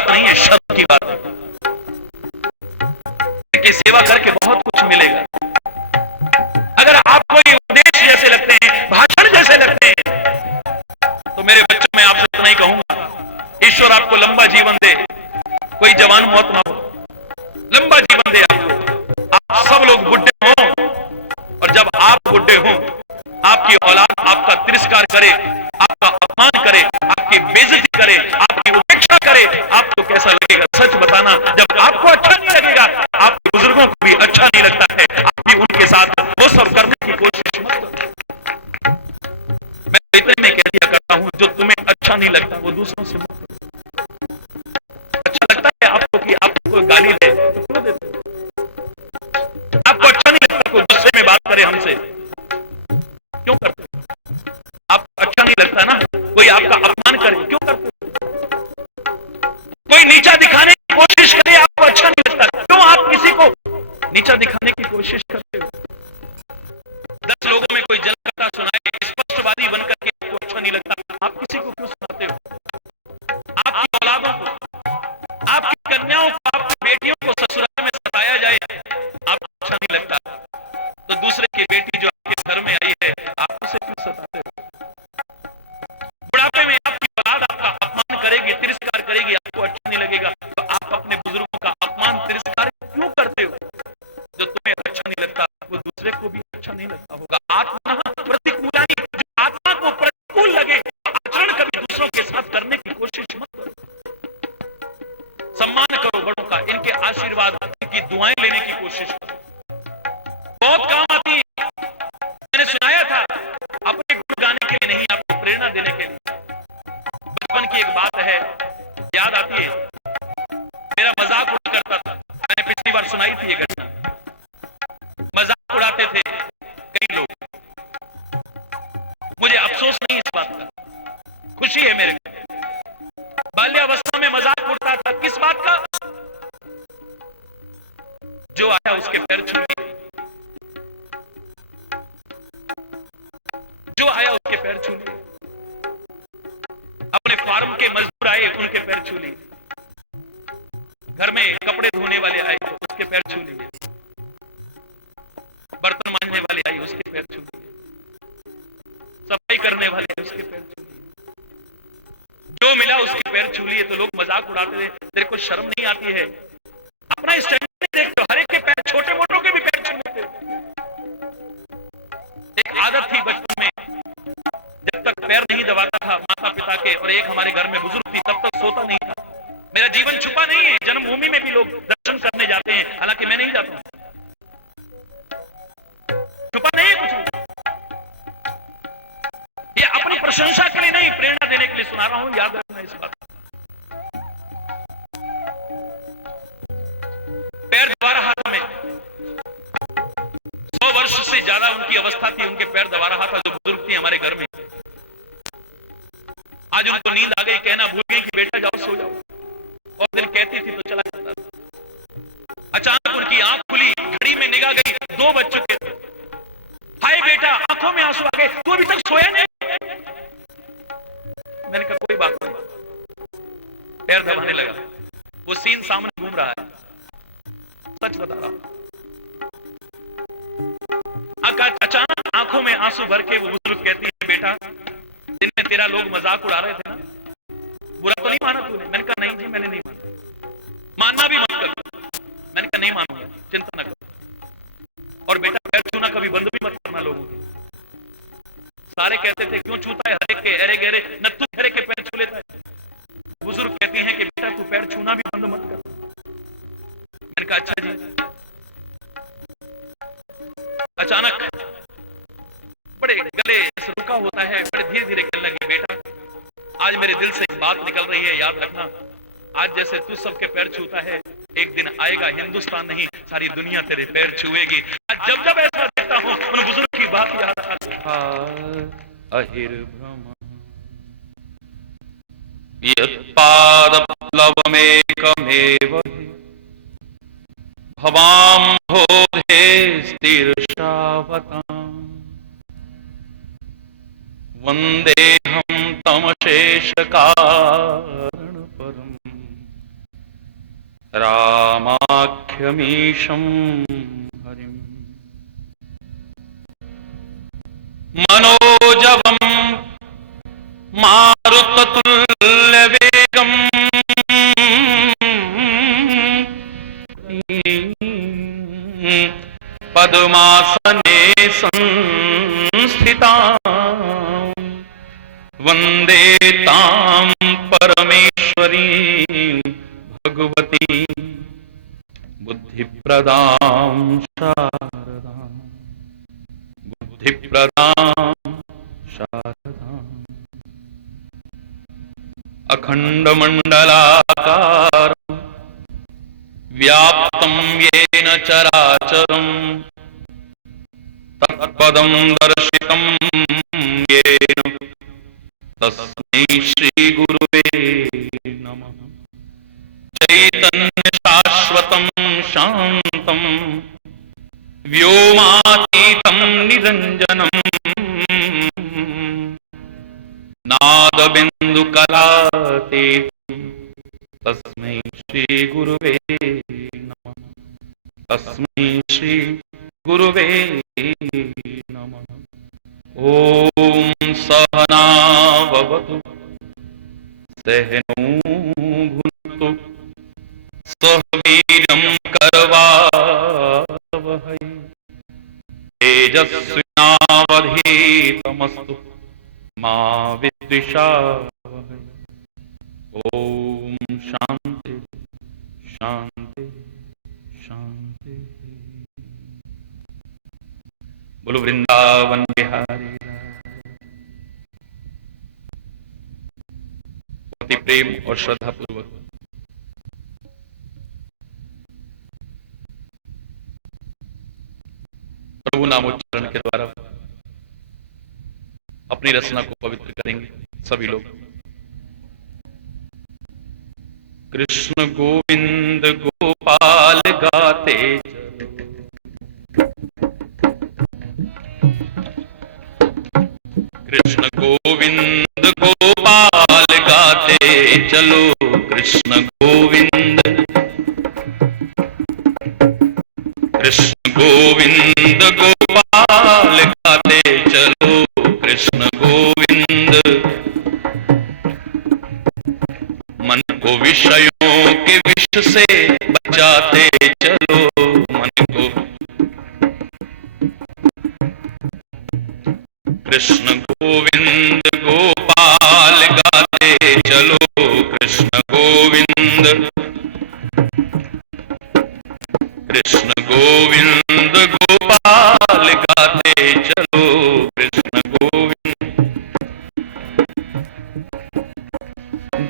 बात नहीं है, शर्म की बात है कि सेवा करके बहुत कुछ मिलेगा। अगर आपको ये उपदेश जैसे लगते हैं, भाषण जैसे लगते हैं, तो मेरे बच्चों में आपसे इतना ही कहूंगा, ईश्वर आपको लंबा जीवन दे, कोई जवान मौत ना हो, लंबा जीवन दे आपको। आप सब लोग बुढ़े हों, और जब आप बुढ़े हों, आपकी औलाद आपका तिरस्कार करे, आपका अपमान करे, आपकी बेइज्जती करे, आपकी उपेक्षा करे, आपको कैसा लगेगा? सच बताना। जब आपको अच्छा नहीं लगेगा, आपके बुजुर्गों को भी अच्छा नहीं लगता है, आप भी उनके साथ वो सब करने की कोशिश मत करो। मैं इतने में कह दिया करता हूं, जो तुम्हें अच्छा नहीं लगता वो दूसरों से मत करो। अच्छा लगता है आपको कि आपको कोई गाली दे, तो क्यों देते? आपको अच्छा नहीं लगता कोई गुस्से में बात करे हमसे, क्यों करते? आपको अच्छा नहीं लगता ना कोई आपका अपमान करे, क्यों करते? कोई नीचा दिखाने की कोशिश करे, आपको अच्छा नहीं लगता, क्यों आप किसी को नीचा दिखाने की कोशिश करते हो? 10 लोगों में कोई जल कथा सुनाए, स्पष्टवादी बनकर के आपको अच्छा नहीं लगता, आप किसी को क्यों सुनाते हो? आपकी औलादों को, आपकी कन्याओं को, आपकी बेटियों को ससुराल में सताया जाए, आपको अच्छा नहीं लगता, तो दूसरे की बेटी जो आपके घर में आई है, आप उसे क्यों सताते हो? बुढ़ापे में आपकी औलाद आपका अपमान करेगी, तिरस्कार करेगी, आपको अच्छा नहीं लगेगा, तो आप अपने बुजुर्गों का अपमान तिरस्कार क्यों करते हो? जो तुम्हें अच्छा नहीं लगता वो दूसरे को भी अच्छा नहीं लगता होगा। आत्मा प्रतिकूलानि, जो आत्मा को प्रतिकूल लगे आचरण कभी दूसरों के साथ करने की कोशिश मत करो। सम्मान करो बड़ों का, इनके आशीर्वाद, इनकी दुआएं लेने की कोशिश करो, बहुत काम आती है। मैंने सुनाया था, अपने गुण गाने के लिए नहीं, आपको प्रेरणा देने के लिए। बचपन की एक बात है, याद आती है, मेरा मजाक उड़ा करता था। मैंने पिछली बार सुनाई थी ये घटना। मजाक उड़ाते थे कई लोग, मुझे अफसोस नहीं इस बात का, खुशी है मेरे को। बाल्यावस्था में मजाक उड़ता था, किस बात का? जो आया उसके पैर छू लिए, जो आया उसके पैर छू लिए। अपने फार्म के मजदूर आए, उनके पैर छू लिए। घर में कपड़े धोने वाले आए, उसके पैर छू लिए। बर्तन मांजने वाले आए, उसके पैर छू लिए। सफाई करने वाले उसके पैर छू लिए। जो मिला उसके पैर छू लिए। तो लोग मजाक उड़ाते थे, तेरे को शर्म नहीं आती है? अपना स्टैंडर्ड नहीं देखते हो, हर एक के पैर, छोटे मोटों के भी पैर छू लेते हो। एक आदत थी बचपन में, जब तक पैर नहीं दबाता था माता पिता के, और एक हमारे घर में बुजुर्ग थी, तब तक सोता नहीं था। मेरा जीवन छुपा नहीं है, जन्मभूमि में भी लोग दर्शन करने जाते हैं, हालांकि मैं नहीं जाता हूं। छुपा नहीं है कुछ। ये अपनी प्रशंसा के लिए नहीं, प्रेरणा देने के लिए सुना रहा हूं, याद रखना इस बात। पैर दबा रहा था मैं, 100 वर्ष से ज्यादा उनकी अवस्था थी, उनके पैर दबा रहा था, जो बुजुर्ग थी हमारे घर में। आज उनको नींद आ गई, कहना भूल गई कि बेटा जाओ सो जाओ, और दिन कहती थी तो चला जाता था। अचानक उनकी आंख खुली, घड़ी में निगाह गई, 2 बज चुके थे। हाय बेटा, आंखों में आंसू आ गए, तू अभी तक सोया नहीं? मैंने कहा कोई बात नहीं। पैर दबाने लगा, वो सीन सामने घूम रहा है, सच बता रहा हूं। अचानक आंखों में आंसू भर के वो बुजुर्ग कहती है, बेटा दिन में तेरा लोग मजाक उड़ा रहे थे ना, बुरा तो नहीं माना तूने? मैंने कहा नहीं जी, मैंने नहीं माना। मानना भी मत कर। मैंने कहा नहीं मानूंगा, चिंता न करो। और बेटा पैर छूना कभी बंद भी मत करना लोगों के। सारे कहते थे क्यों छूता है, हर एक के अरे गहरे नत्थु खरे के पैर छू लेता है। बुजुर्ग कहती हैं कि बेटा तू पैर छूना भी बंद मत कर। मैंने कहा अच्छा जी। अचानक बड़े गले से रुका होता है, बड़े धीरे धीरे कहने लगी, बेटा आज मेरे दिल से एक बात निकल रही है, याद रखना, आज जैसे तू सबके पैर छूता है, एक दिन आएगा हिंदुस्तान नहीं सारी दुनिया तेरे पैर छुएगी। आज जब जब ऐसा देखता हूं उन बुजुर्ग की बात याद आती है। अहिर्भ्रम यत्पादप्लवमेकमेव भवाम्भोधे स्थिरशावताम् वन्देऽहं तमशेषकारणपरम् रामाख्यमीशं हरिम् मनोजवं मारुततुल्यवेगम् पद्मासने संस्थितां वन्दे तां परमेश्वरीं भगवतीं बुद्धिप्रदां शारदां बुद्धिप्रदां शारदाम् अखण्डमण्डलाकारं व्याप्तं येन चराचरं तत्पदं दर्शितं येन तस्मै श्रीगुरुवे नमः। चैतन्य शाश्वतं शान्तं व्योमातीतं निरञ्जनं नादबिन्दुकलातीतं तस्मै श्रीगुरुवे नमः। तस्मै श्रीगुरुवे नमः। ॐ सहना भवतु सहनौ भुनक्तु सह वीर्यं करवावहै तेजस्विनावधीतमस्तु मा विद्विषावहै। ॐ शान्ति शान्ति शान्ति। बोलो वृंदावन बिहारी अति प्रेम और श्रद्धा पूर्वक प्रभु नामोच्चारण के द्वारा अपनी रचना को पवित्र करेंगे सभी लोग। कृष्ण गोविंद गोपाल गाते कृष्ण गोविंद गोपाल गाते चलो। कृष्ण गोविंद कृष्ण गोविंद गोपाल गाते चलो। कृष्ण गोविंद मन को विषयों के विष से बचाते चलो। मन को कृष्ण गोविंद गोपाल गाते चलो। कृष्ण गोविंद कृष्ण गोविंद गोपाल गाते चलो। कृष्ण गोविंद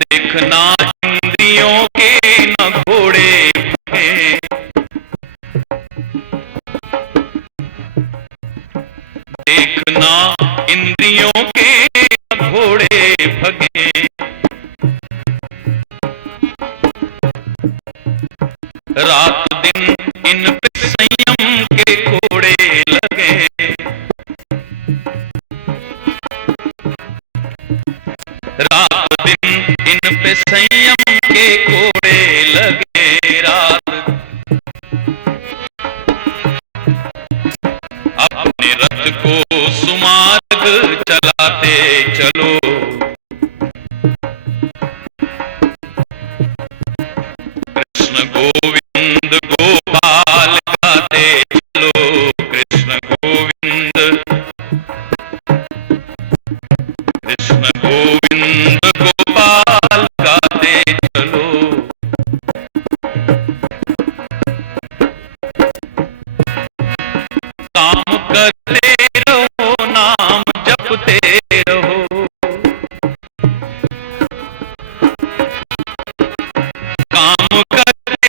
देखना इंद्रियों के न घोड़े भगे देखना इंद्रियों के घोड़े भगे रात दिन इन पे संयम के घोड़े लगे। रात दिन इन पे संयम के घोड़े लगे। रात अपने रथ को सुमार्ग चलाते चलो। कृष्ण गोविंद गोपाल गाते चलो। कृष्ण गोविंद कृष्ण गोविंद गोपाल गाते चलो। काम करते रहो नाम जपते रहो। काम करते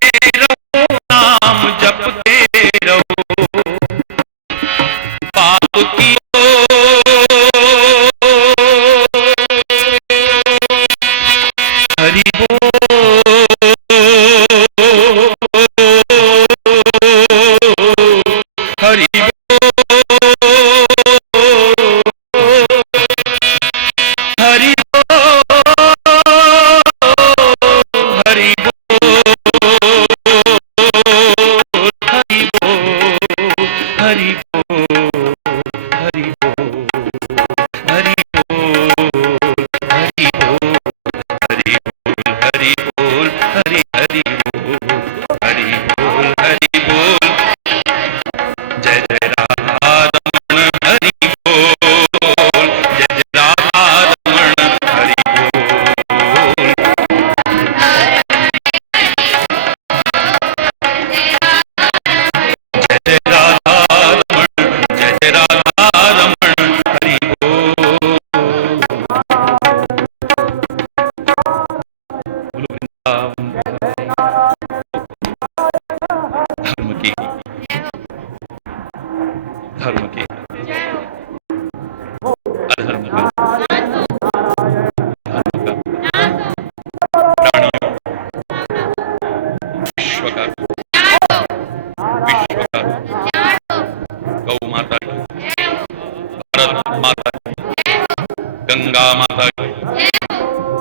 दुर्गा माता की,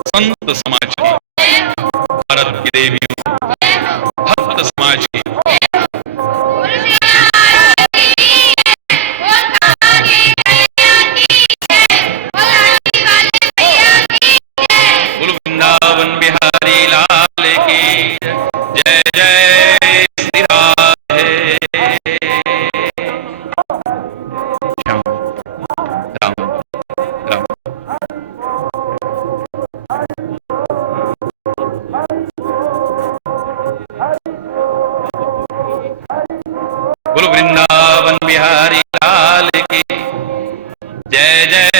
संत समाज की, भारत की देवियों, भक्त समाज की, बोलो वृंदावन बिहारी लाल की जय जय श्री राधे श्याम राम राम। बोलो वृंदावन बिहारी लाल की जय जय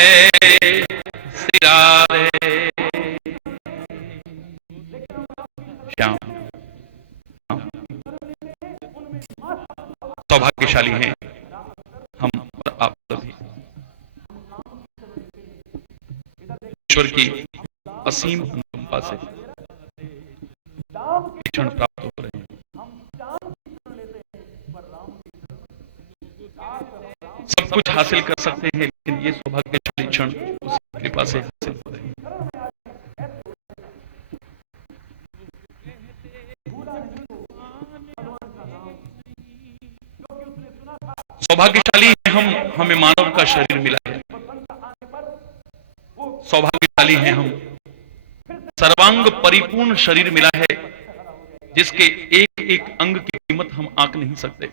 श्री राधे श्याम। सौभाग्यशाली हैं हम और आप सभी, ईश्वर की असीम अनुकंपा से क्षण प्राप्त हो रहे हैं। सब कुछ हासिल कर सकते हैं, लेकिन ये सौभाग्यशाली क्षण उसकी कृपा से हासिल हो रहे हैं। सौभाग्यशाली हैं हम, हमें मानव का शरीर मिला है। सौभाग्यशाली हैं हम, सर्वांग परिपूर्ण शरीर मिला है, जिसके एक एक अंग की कीमत हम आंक नहीं सकते।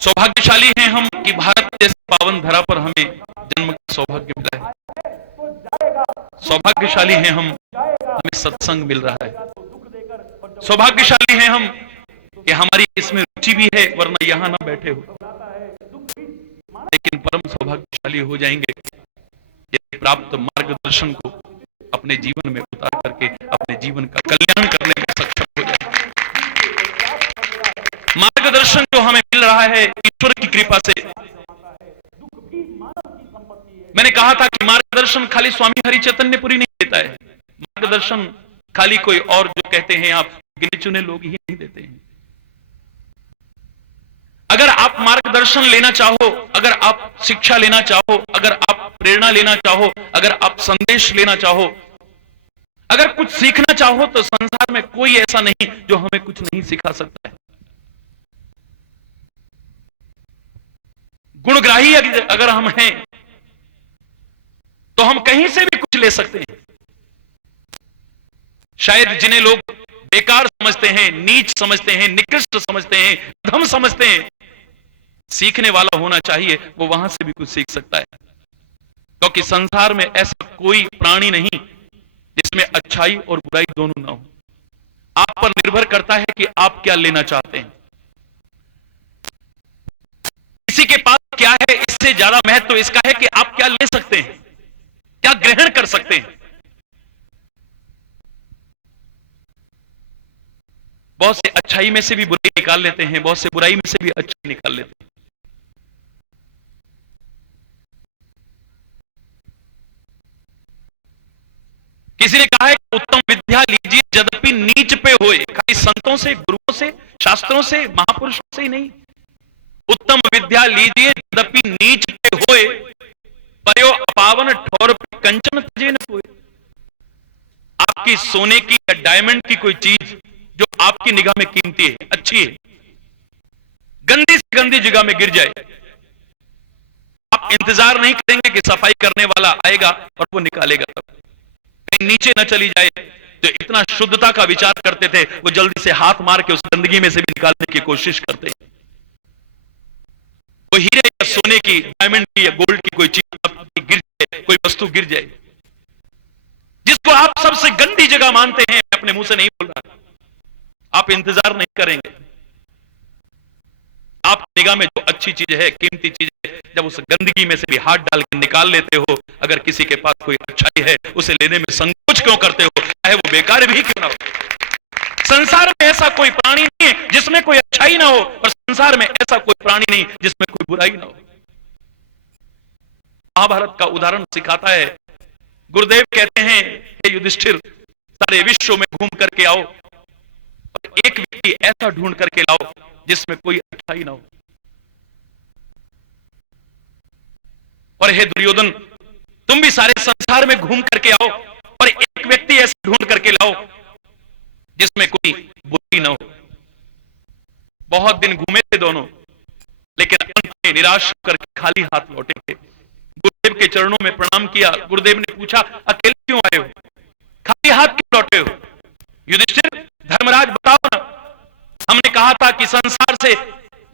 सौभाग्यशाली हैं हम कि भारत जैसे पावन धरा पर हमें जन्म का सौभाग्य मिला है। सौभाग्यशाली हैं हम, हमें सत्संग मिल रहा है। सौभाग्यशाली हैं हम कि हमारी इसमें रुचि भी है, वरना यहां ना बैठे हो। लेकिन परम सौभाग्यशाली हो जाएंगे यदि प्राप्त मार्गदर्शन को अपने जीवन में उतार करके अपने जीवन का कल्याण करने में सक्षम हो जाए। मार्गदर्शन जो हमें मिल रहा है ईश्वर की कृपा से। मैंने कहा था कि मार्गदर्शन खाली स्वामी हरि चैतन्यपुरी नहीं देता है। मार्गदर्शन खाली कोई और जो कहते हैं आप गिने चुने लोग ही नहीं देते हैं। अगर आप मार्गदर्शन लेना चाहो, अगर आप शिक्षा लेना चाहो, अगर आप प्रेरणा लेना चाहो, अगर आप संदेश लेना चाहो, अगर कुछ सीखना चाहो, तो संसार में कोई ऐसा नहीं जो हमें कुछ नहीं सिखा सकता है। गुणग्राही अगर हम हैं तो हम कहीं से भी कुछ ले सकते हैं। शायद जिन्हें लोग बेकार समझते हैं, नीच समझते हैं, निकृष्ट समझते हैं, अधम समझते हैं, सीखने वाला होना चाहिए, वो वहां से भी कुछ सीख सकता है। क्योंकि संसार में ऐसा कोई प्राणी नहीं जिसमें अच्छाई और बुराई दोनों ना हो। आप पर निर्भर करता है कि आप क्या लेना चाहते हैं। किसी के पास क्या है, इससे ज्यादा महत्व इसका है कि आप क्या ले सकते हैं, क्या ग्रहण कर सकते हैं। बहुत से अच्छाई में से भी बुराई निकाल लेते हैं, बहुत से बुराई में से भी अच्छाई निकाल लेते हैं। किसी ने कहा है कि उत्तम विद्या लीजिए यद्यपि नीच पे होए। खाली संतों से, गुरुओं से, शास्त्रों से, महापुरुषों से ही नहीं। उत्तम विद्या लीजिए यद्यपि नीच पे होए, पयो अपावन ठौर पे कंचन तजे न कोई। आपकी सोने की या डायमंड की कोई चीज जो आपकी निगाह में कीमती है, अच्छी है, गंदी से गंदी जगह में गिर जाए, आप इंतजार नहीं करेंगे कि सफाई करने वाला आएगा और वो निकालेगा। तब कहीं नीचे न चली जाए। जो इतना शुद्धता का विचार करते थे, वो जल्दी से हाथ मार के उस गंदगी में से भी निकालने की कोशिश करते हैं। वो हीरे या सोने की, डायमंड की या गोल्ड की कोई चीज आपकी गिर जाए, कोई वस्तु गिर जाए, जिसको आप सबसे गंदी जगह मानते हैं, अपने मुंह से नहीं बोल रहा, आप इंतजार नहीं करेंगे। आप निगाह में जो अच्छी चीज है, कीमती चीज है, जब उस गंदगी में से भी हाथ डाल के निकाल लेते हो, अगर किसी के पास कोई अच्छाई है, उसे लेने में संकोच क्यों करते हो, चाहे वो बेकार भी क्यों ना हो। संसार में ऐसा कोई प्राणी नहीं है जिसमें कोई अच्छाई ना हो, और संसार में ऐसा कोई प्राणी नहीं जिसमें कोई बुराई ना हो। महाभारत का उदाहरण सिखाता है। गुरुदेव कहते हैं, हे युधिष्ठिर, सारे विश्व में घूम करके आओ, एक व्यक्ति ऐसा ढूंढ करके लाओ जिसमें कोई अच्छाई ना हो। और हे दुर्योधन, तुम भी सारे संसार में घूम करके आओ और एक व्यक्ति ऐसा ढूंढ करके लाओ जिसमें कोई बुराई ना हो। बहुत दिन घूमे थे दोनों, लेकिन अंत में निराश होकर खाली हाथ लौटे थे। गुरुदेव के चरणों में प्रणाम किया। गुरुदेव ने पूछा, अकेले क्यों आए हो, खाली हाथ क्यों लौटे हो? युधिष्ठिर, धर्मराज बताओ ना, हमने कहा था कि संसार से,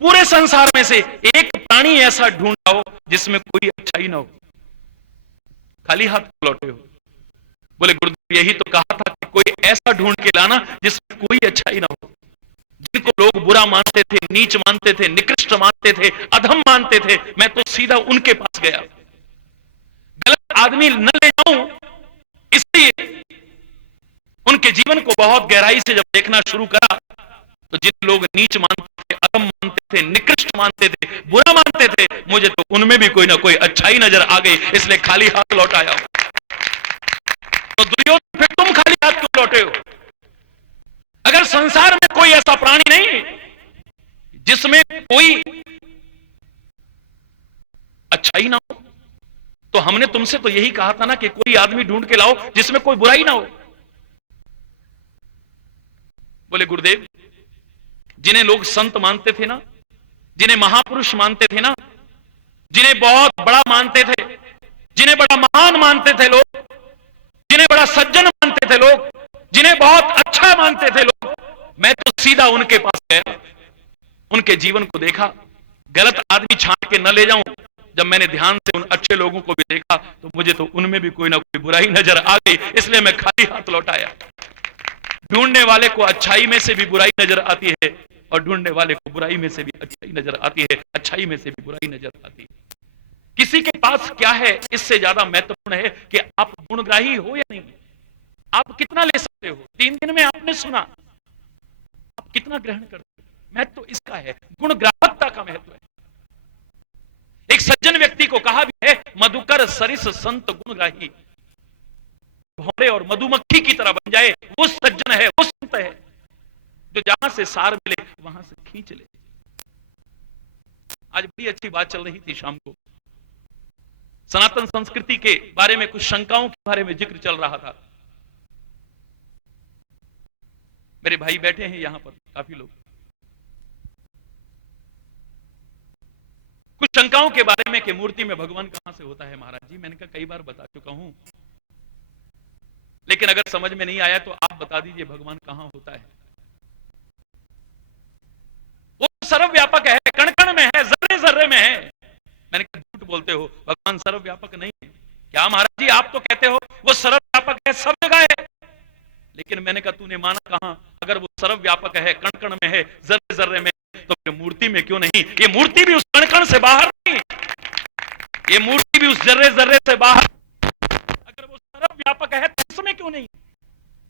पूरे संसार में से एक प्राणी ऐसा ढूंढाओ जिसमें कोई अच्छाई ना हो, खाली हाथ क्यों लौटे हो? बोले गुरुदेव, यही तो कहा था कि कोई ऐसा ढूंढ के लाना जिसमें कोई अच्छाई ना हो। जिनको लोग बुरा मानते थे, नीच मानते थे, निकृष्ट मानते थे, अधम मानते थे, मैं तो सीधा उनके पास गया। गलत आदमी न ले जाऊं, इसलिए उनके जीवन को बहुत गहराई से जब देखना शुरू करा तो जिन लोग नीच मानते थे, अधम मानते थे, निकृष्ट मानते थे, बुरा मानते थे, मुझे तो उनमें भी कोई ना कोई अच्छाई नजर आ गई, इसलिए खाली हाथ लौट आया। तो दुर्योधन, फिर तुम खाली हाथ क्यों लौटे हो? अगर संसार में कोई ऐसा प्राणी नहीं जिसमें कोई अच्छाई ना हो, तो हमने तुमसे तो यही कहा था ना कि कोई आदमी ढूंढ के लाओ जिसमें कोई बुराई ना हो। बोले गुरुदेव, जिन्हें लोग संत मानते थे ना, जिन्हें महापुरुष मानते थे ना, जिन्हें बहुत बड़ा मानते थे, जिन्हें बड़ा महान मानते थे लोग, जिन्हें बड़ा सज्जन मानते थे लोग, जिन्हें बहुत अच्छा मानते थे लोग, मैं तो सीधा उनके पास गया, उनके जीवन को देखा। गलत आदमी छांट के न ले जाऊं। जब मैंने ध्यान से उन अच्छे लोगों को भी देखा तो मुझे तो उनमें भी कोई ना कोई बुराई नजर आ गई, इसलिए मैं खाली हाथ लौटाया। ढूंढने वाले को अच्छाई में से भी बुराई नजर आती है और ढूंढने वाले को बुराई में से भी अच्छाई नजर आती है, अच्छाई में से भी बुराई नजर आती है। किसी के पास क्या है, इससे ज्यादा महत्वपूर्ण है कि आप गुणग्राही हो या नहीं। आप कितना ले सकते हो? 3 दिन में आपने सुना, आप कितना ग्रहण करते हो? महत्व इसका है, गुणग्राहकता का महत्व है। एक सज्जन व्यक्ति को कहा भी है, मधुकर सरिस संत गुणग्राही। भौरे और मधुमक्खी की तरह बन जाए, वो सज्जन है, वो संत है जो जहां से सार मिले वहां से खींच ले। आज बड़ी अच्छी बात चल रही थी शाम को, सनातन संस्कृति के बारे में, कुछ शंकाओं के बारे में जिक्र चल रहा था। मेरे भाई बैठे हैं यहां पर काफी लोग, कुछ शंकाओं के बारे में कि मूर्ति में भगवान कहां से होता है। महाराज जी, मैंने कहा कई बार बता चुका हूं, लेकिन अगर समझ में नहीं आया तो आप बता दीजिए भगवान कहां होता है। वो सर्वव्यापक है, कण कण में है, जर्रे जर्रे में है। मैंने कहा झूठ बोलते हो, भगवान सर्वव्यापक नहीं है। क्या महाराज जी, आप तो कहते हो वो सर्वव्यापक है, सब जगह है, लेकिन मैंने कहा तूने माना कहां? अगर वो सर्वव्यापक है, कण कण में है, जर्रे जर्रे में, तो फिर मूर्ति में क्यों नहीं? ये मूर्ति भी उस कण कण से बाहर नहीं, ये मूर्ति भी उस जर्रे जर्रे से बाहर। अगर वो सर्वव्यापक है तो इसमें क्यों नहीं?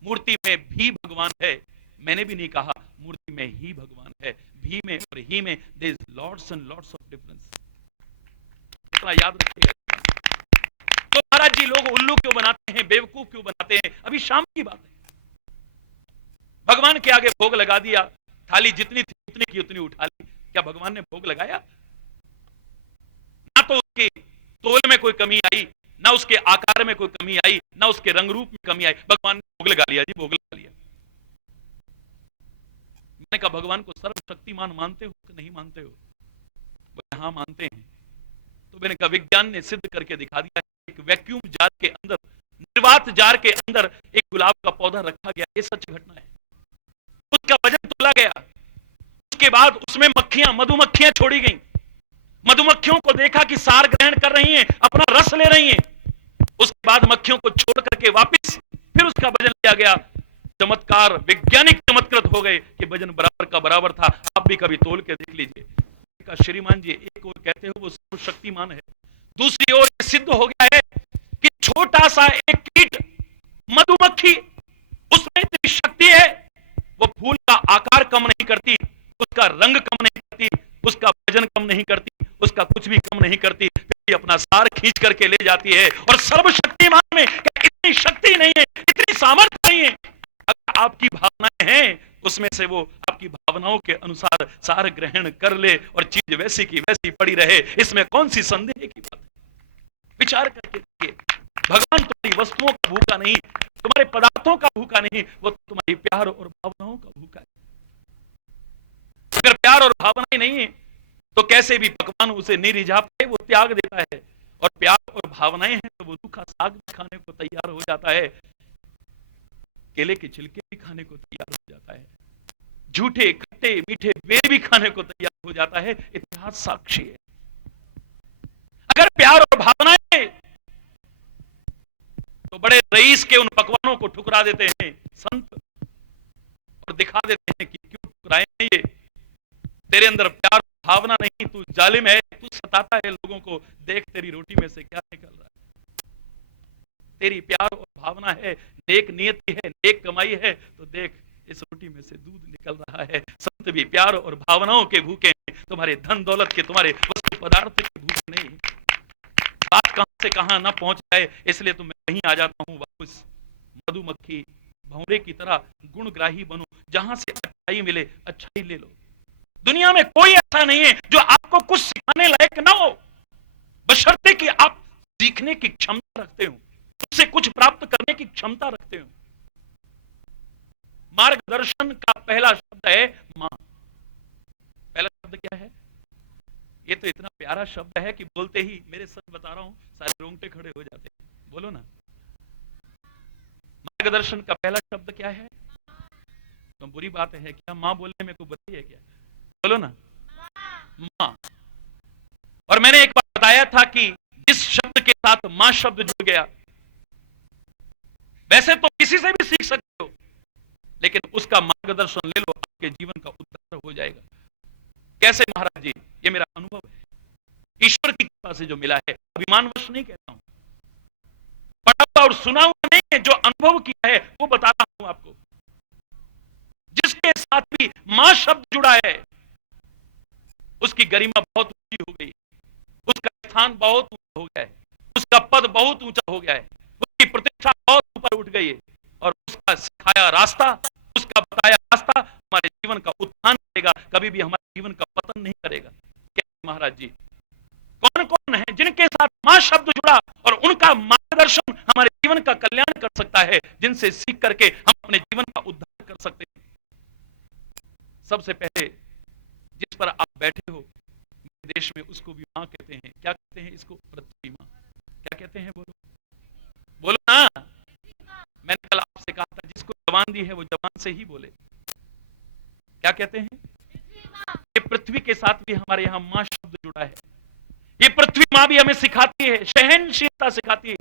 मूर्ति में भी भगवान है। मैंने भी नहीं कहा मूर्ति में ही भगवान है, भी में और ही में there is lots and lots of difference. इतना याद रखिएगा। तो महाराज जी, लोग उल्लू क्यों बनाते हैं, बेवकूफ क्यों बनाते हैं? अभी शाम की बात है, भगवान के आगे भोग लगा दिया, थाली जितनी थी उतनी की उतनी उठा ली। क्या भगवान ने भोग लगाया? ना तो उसके तोल में कोई कमी आई, ना उसके आकार में कोई कमी आई, ना उसके रंग रूप में कमी आई। भगवान ने भोग लगा लिया जी, भोग लगा लिया। मैंने कहा भगवान को सर्वशक्तिमान मानते हो कि नहीं मानते हो? बोले हाँ मानते हैं। तो मैंने कहा विज्ञान ने सिद्ध करके दिखा दिया, एक वैक्यूम जार के अंदर, निर्वात जार के अंदर एक गुलाब का पौधा रखा गया, ये सच घटना है। उसका वजन तोला गया, उसके बाद उसमें मक्खियां, मधुमक्खियां छोड़ी गईं। मधुमक्खियों को देखा कि सार ग्रहण कर रही हैं, अपना रस ले रही हैं। उसके बाद मक्खियों को छोड़ करके वापस फिर उसका वजन लिया गया। चमत्कार, वैज्ञानिक चमत्कृत हो गए कि वजन बराबर का बराबर था। आप भी कभी तोल के देख लीजिए। श्रीमान जी, एक ओर कहते हो वो सर्वशक्तिमान है, दूसरी ओर सिद्ध हो गया है कि छोटा सा एक कीट, मधुमक्खी, उसमें इतनी शक्ति है, वो फूल का आकार कम नहीं करती, उसका रंग कम नहीं करती, उसका वजन कम नहीं करती, उसका कुछ भी कम नहीं करती, फिर अपना सार खींच करके ले जाती है। और सर्वशक्तिमान में इतनी शक्ति नहीं है, इतनी सामर्थ्य नहीं है। अगर आपकी भावनाएं हैं उसमें से वो आपकी भावनाओं के अनुसार सार ग्रहण कर ले और चीज वैसी की वैसी पड़ी रहे, इसमें कौन सी संदेह की बात है? विचार करके देखिए, भगवान तुम्हारी वस्तुओं का भूखा नहीं, तुम्हारे पदार्थों का भूखा नहीं, वो तुम्हारी प्यार और भावनाओं का भूखा है। अगर प्यार और भावनाएं नहीं है तो कैसे भी पकवान उसे नहीं रिझा पाए, वो त्याग देता है। और प्यार और भावनाएं हैं तो वो रूखा साग भी खाने को तैयार हो जाता है, केले के छिलके भी खाने को तैयार हो जाता है, झूठे खट्टे मीठे बेर भी खाने को तैयार हो जाता है। इतिहास साक्षी है। अगर प्यार और भावनाएं तो बड़े रईस के उन पकवानों को ठुकरा देते हैं संत और दिखा देते हैं कि क्यों ठुकराए हैं ये, तेरे अंदर प्यार भावना नहीं, तू जालिम है, तू सताता है लोगों को, देख तेरी रोटी में से क्या निकल रहा है। तेरी प्यार और भावना है, नेक नियति है, नेक कमाई है, तो देख इस रोटी में से दूध निकल रहा है। संत भी प्यार और भावनाओं के भूखे हैं, तुम्हारे धन दौलत के, तुम्हारे वस्तु पदार्थ के भूखे नहीं। बात कहां से कहां ना पहुंच जाए, इसलिए तो मैं वहीं आ जाता हूं वापस। मधुमक्खी भंवरे की तरह गुणग्राही बनो, जहां से अच्छाई मिले अच्छाई ले लो। दुनिया में कोई ऐसा नहीं है जो आपको कुछ सिखाने लायक ना हो, बशर्ते कि आप सीखने की क्षमता रखते हो, उससे कुछ प्राप्त करने की क्षमता रखते हो। मार्गदर्शन का पहला शब्द है मां। पहला शब्द क्या है? ये तो इतना प्यारा शब्द है कि बोलते ही, मेरे सच बता रहा हूं, सारे रोंगटे खड़े हो जाते हैं। बोलो ना, मार्गदर्शन का पहला शब्द क्या है? तो बुरी बात है क्या मां बोलने में कोई बुराई है क्या? बोलो ना, मां। और मैंने एक बार बताया था कि जिस शब्द के साथ मां शब्द जुड़ गया, वैसे तो किसी से भी सीख सकते हो, लेकिन उसका मार्गदर्शन ले लो, आपके जीवन का उद्धार हो जाएगा। कैसे महाराज जी? ये मेरा अनुभव है, ईश्वर की कृपा से जो मिला है, अभिमानवश नहीं कहता हूं, पढ़ा हुआ और सुना हुआ नहीं है, जो अनुभव किया है वो बता रहा हूं आपको। जिसके साथ भी मां शब्द जुड़ा है, उसकी गरिमा बहुत ऊंची हो गई, उसका स्थान बहुत ऊंचा हो गया है, उसका पद बहुत ऊंचा हो गया है, उसकी प्रतिष्ठा बहुत ऊपर उठ गई है, और उसका सिखाया रास्ता, उसका बताया रास्ता हमारे जीवन का उत्थान करेगा, कभी भी हमारे जीवन का पतन नहीं करेगा। क्या महाराज जी? कौन कौन है जिनके साथ मां शब्द जुड़ा और उनका मार्गदर्शन हमारे जीवन का कल्याण कर सकता है, जिनसे सीख करके हम अपने जीवन का उद्धार कर सकते हैं? सबसे पहले जिस पर आप बैठे हो देश में, उसको भी मां कहते हैं। क्या कहते हैं इसको? पृथ्वी मां। क्या कहते हैं? बोलो बोलो ना। मैंने कल आपसे कहा था, जिसको जबान दी है वो जबान से ही बोले। क्या कहते हैं? ये पृथ्वी के साथ भी हमारे यहां मां शब्द जुड़ा है। ये पृथ्वी मां भी हमें सिखाती है, सहनशीलता सिखाती है,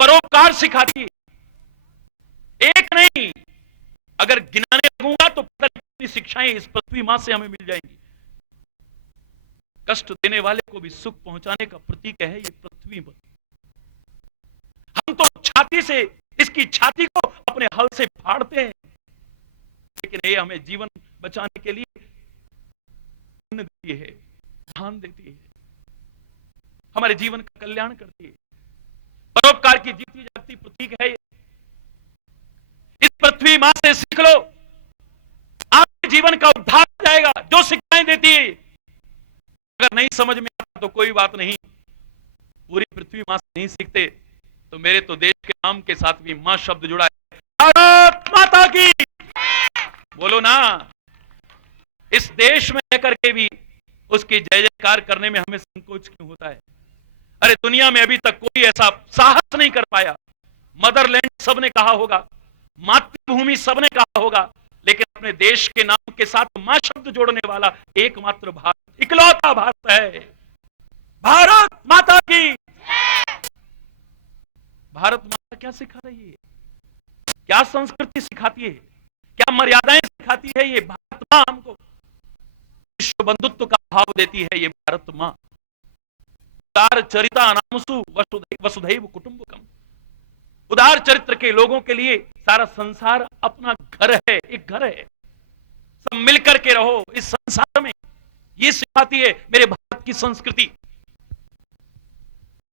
परोपकार सिखाती है। एक नहीं, अगर गिनाने लगूंगा तो पता नहीं कितनी शिक्षाएं इस पृथ्वी मां से हमें मिल जाएंगी। कष्ट देने वाले को भी सुख पहुंचाने का प्रतीक है ये पृथ्वी मां। हम तो छाती से, इसकी छाती को अपने हल से फाड़ते हैं, लेकिन ये हमें जीवन बचाने के लिए अन्न देती है, धान देती है, हमारे जीवन का कल्याण करती है। परोपकार की जीती जागती प्रतीक है ये। इस पृथ्वी मां से सीख लो, आपके जीवन का उद्धार हो जाएगा। जो शिक्षाएं देती है, अगर नहीं समझ में आता तो कोई बात नहीं, पूरी पृथ्वी मां से नहीं सीखते तो मेरे तो देश के नाम के साथ भी मां शब्द जुड़ा है। भारत माता की बोलो ना। इस देश में रह करके भी उसकी जय जयकार करने में हमें संकोच क्यों होता है? अरे दुनिया में अभी तक कोई ऐसा साहस नहीं कर पाया। मदरलैंड सबने कहा होगा, मातृभूमि सबने कहा होगा, लेकिन अपने देश के नाम के साथ मां शब्द जोड़ने वाला एकमात्र भारत, इकलौता भारत है। भारत माता की। भारत माता क्या सिखा रही है? क्या संस्कृति सिखाती है? क्या मर्यादाएं सिखाती है? ये भारत मां हमको विश्व बंधुत्व का भाव देती है। ये भारत मां उदार चरिता नामसु वसुधैव कुटुंबकम। उदार चरित्र के लोगों के लिए सारा संसार अपना घर है, एक घर है। सब मिलकर के रहो इस संसार में, ये सिखाती है मेरे भारत की संस्कृति।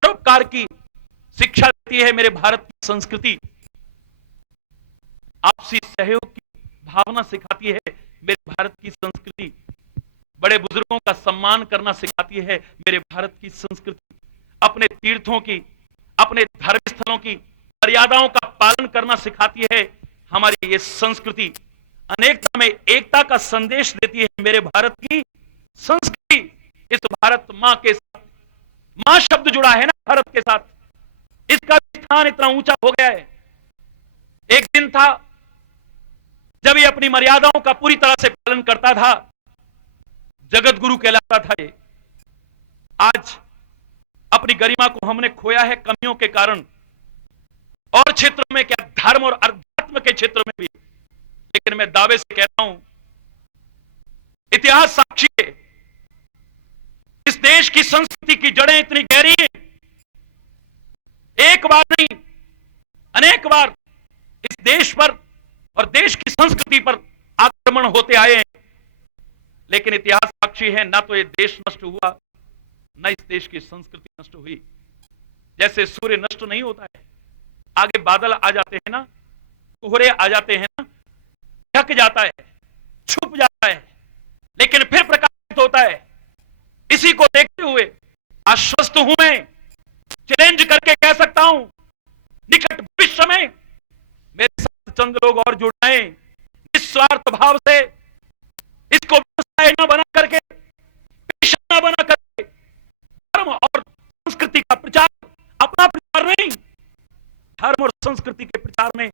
परोपकार की शिक्षा देती है मेरे भारत की संस्कृति। आपसी सहयोग की भावना सिखाती है मेरे भारत की संस्कृति। बड़े बुजुर्गों का सम्मान करना सिखाती है मेरे भारत की संस्कृति। अपने तीर्थों की, अपने धार्मिक स्थलों की मर्यादाओं का पालन करना सिखाती है हमारी ये संस्कृति। अनेकता में एकता का संदेश देती है मेरे भारत की संस्कृति। इस भारत मां के साथ, मां शब्द जुड़ा है ना भारत के साथ, इसका स्थान इतना ऊंचा हो गया है। एक दिन था जब ये अपनी मर्यादाओं का पूरी तरह से पालन करता था, जगत गुरु कहलाता था ये। आज अपनी गरिमा को हमने खोया है कमियों के कारण, और क्षेत्रों में क्या, धर्म और अध्यात्म के क्षेत्र में भी। लेकिन मैं दावे से कहता हूं, इतिहास साक्षी है, इस देश की संस्कृति की जड़ें इतनी गहरी हैं, एक बार नहीं अनेक बार इस देश पर और देश की संस्कृति पर आक्रमण होते आए हैं। लेकिन इतिहास साक्षी है, ना तो ये देश नष्ट हुआ, न इस देश की संस्कृति नष्ट हुई। जैसे सूर्य नष्ट नहीं होता है, आगे बादल आ जाते हैं ना, कोहरे आ जाते हैं ना, ढक जाता है, छुप जाता है, लेकिन फिर प्रकाशित होता है। इसी को देखते हुए आश्वस्त हूं मैं, चैलेंज करके कह सकता हूं, निकट भविष्य में मेरे साथ चंद लोग और जुड़ जाएं, निस्वार्थ भाव से, इसको व्यवसाय न बना करके, पेशा न बना करके, धर्म और संस्कृति का प्रचार, अपना प्रचार नहीं, धर्म और संस्कृति के प्रचार में,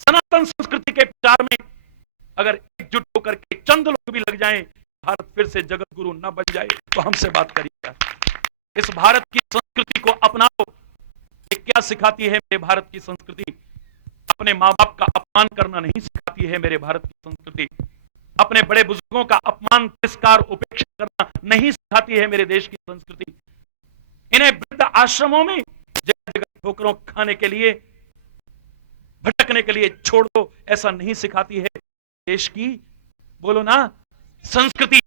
सनातन संस्कृति के प्रचार में अगर एकजुट होकर के चंद लोग भी लग जाएं, भारत फिर से जगत गुरु न बन जाए तो हमसे बात करिएगा। इस भारत की संस्कृति को अपनाओ। ये क्या सिखाती है मेरे भारत की संस्कृति? अपने माँ बाप का अपमान करना नहीं सिखाती है मेरे भारत की संस्कृति। अपने बड़े बुजुर्गों का अपमान, तिरस्कार, उपेक्षा करना नहीं सिखाती है मेरे देश की संस्कृति। इन्हें वृद्ध आश्रमों में जगह जगह ठोकरों खाने के लिए, भटकने के लिए छोड़ दो, ऐसा नहीं सिखाती है देश की, बोलो ना, संस्कृति।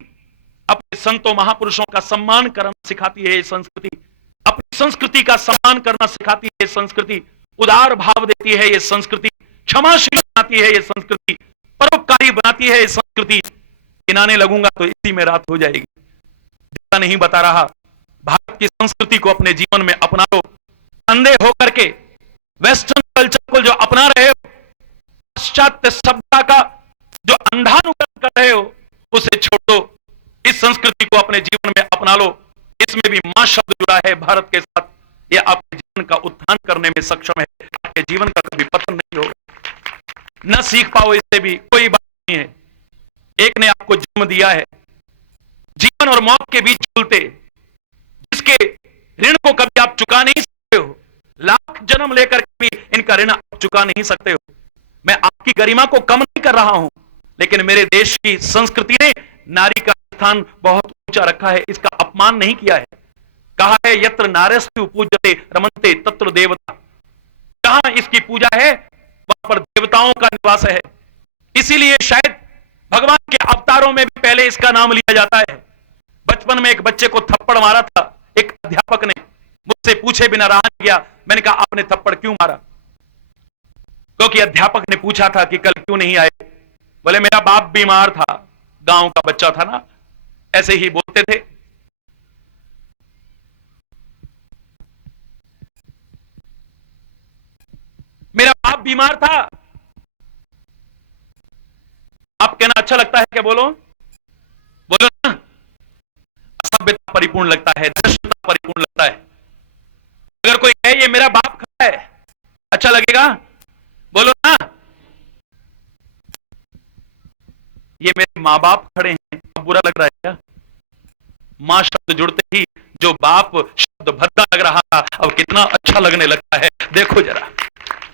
अपने संतों महापुरुषों का सम्मान करना सिखाती है ये संस्कृति। अपनी संस्कृति का सम्मान करना सिखाती है ये संस्कृति। उदार भाव देती है ये संस्कृति। क्षमाशील बनाती है ये संस्कृति। परोपकारी बनाती है ये संस्कृति। गिनाने लगूंगा तो इसी में रात हो जाएगी। जितना नहीं बता रहा, भारत की संस्कृति को अपने जीवन में अपना लो। अंधे होकर के वेस्टर्न कल्चर को जो अपना रहे हो, पाश्चात्य सभ्यता का जो अंधानुकरण कर रहे हो, उसे छोड़ दो। इस संस्कृति को अपने जीवन में अपना लो। इसमें भी मां शब्द जुड़ा है भारत के साथ। यह आपके जीवन का उत्थान करने में सक्षम है। आपके जीवन का कभी पतन नहीं होगा। न सीख पाओ इससे भी कोई बात नहीं है। एक ने आपको जन्म दिया है, जीवन और मौत के बीच झूलते, जिसके ऋण को कभी आप चुका नहीं सकते हो। लाख जन्म लेकर भी इनका ऋण आप चुका नहीं सकते हो। मैं आपकी गरिमा को कम नहीं कर रहा हूं, लेकिन मेरे देश की संस्कृति ने नारी का स्थान बहुत ऊंचा रखा है, इसका अपमान नहीं किया है। कहा है यत्र नार्यस्तु पूज्यते रमन्ते तत्र देवता। जहां इसकी पूजा है वहां पर देवताओं का निवास है। इसीलिए शायद भगवान के अवतारों में भी पहले इसका नाम लिया जाता है। बचपन में एक बच्चे को थप्पड़ मारा था एक अध्यापक ने, मुझसे पूछे बिना रहा नहीं गया। मैंने कहा आपने थप्पड़ क्यों मारा? क्योंकि अध्यापक ने पूछा था कि कल क्यों नहीं आए। बोले मेरा बाप बीमार था, गांव का बच्चा था ना, ऐसे ही बोलते थे। मेरा बाप बीमार था। आप कहना अच्छा लगता है क्या? बोलो बोलो ना। असभ्यता परिपूर्ण लगता है, धृष्टता परिपूर्ण लगता है। अगर कोई कहे ये मेरा बाप खड़ा है, अच्छा लगेगा? बोलो ना। ये मेरे मां बाप खड़े हैं, अब बुरा लग रहा है क्या? मां शब्द जुड़ते ही जो बाप शब्द भद्दा लग रहा था, अब कितना अच्छा लगने लगता है। देखो जरा,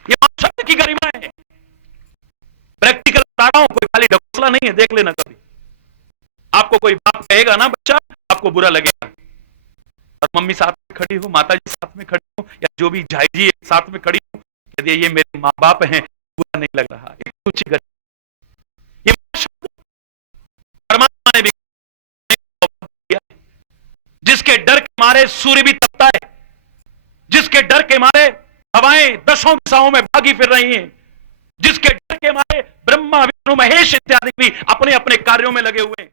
ये मां शब्द की गरिमा है। प्रैक्टिकल बता रहा हूं, कोई खाली ढकोसला नहीं है। देख लेना कभी आपको कोई बाप कहेगा ना बच्चा, आपको बुरा लगेगा। और मम्मी साथ में खड़ी हो, माता जी साथ में खड़ी हो, या जो भी झाई जी साथ में खड़ी हो, यदि ये मेरे माँ बाप हैं, बुरा नहीं लग रहा। ये शब्द परमात्मा ने भी किया। जिसके डर के मारे सूर्य भी तपता है, जिसके डर के मारे हवाएं दशों दिशाओं में भागी फिर रही हैं, जिसके डर के मारे ब्रह्मा महेश इत्यादि भी अपने अपने कार्यों में लगे हुए हैं।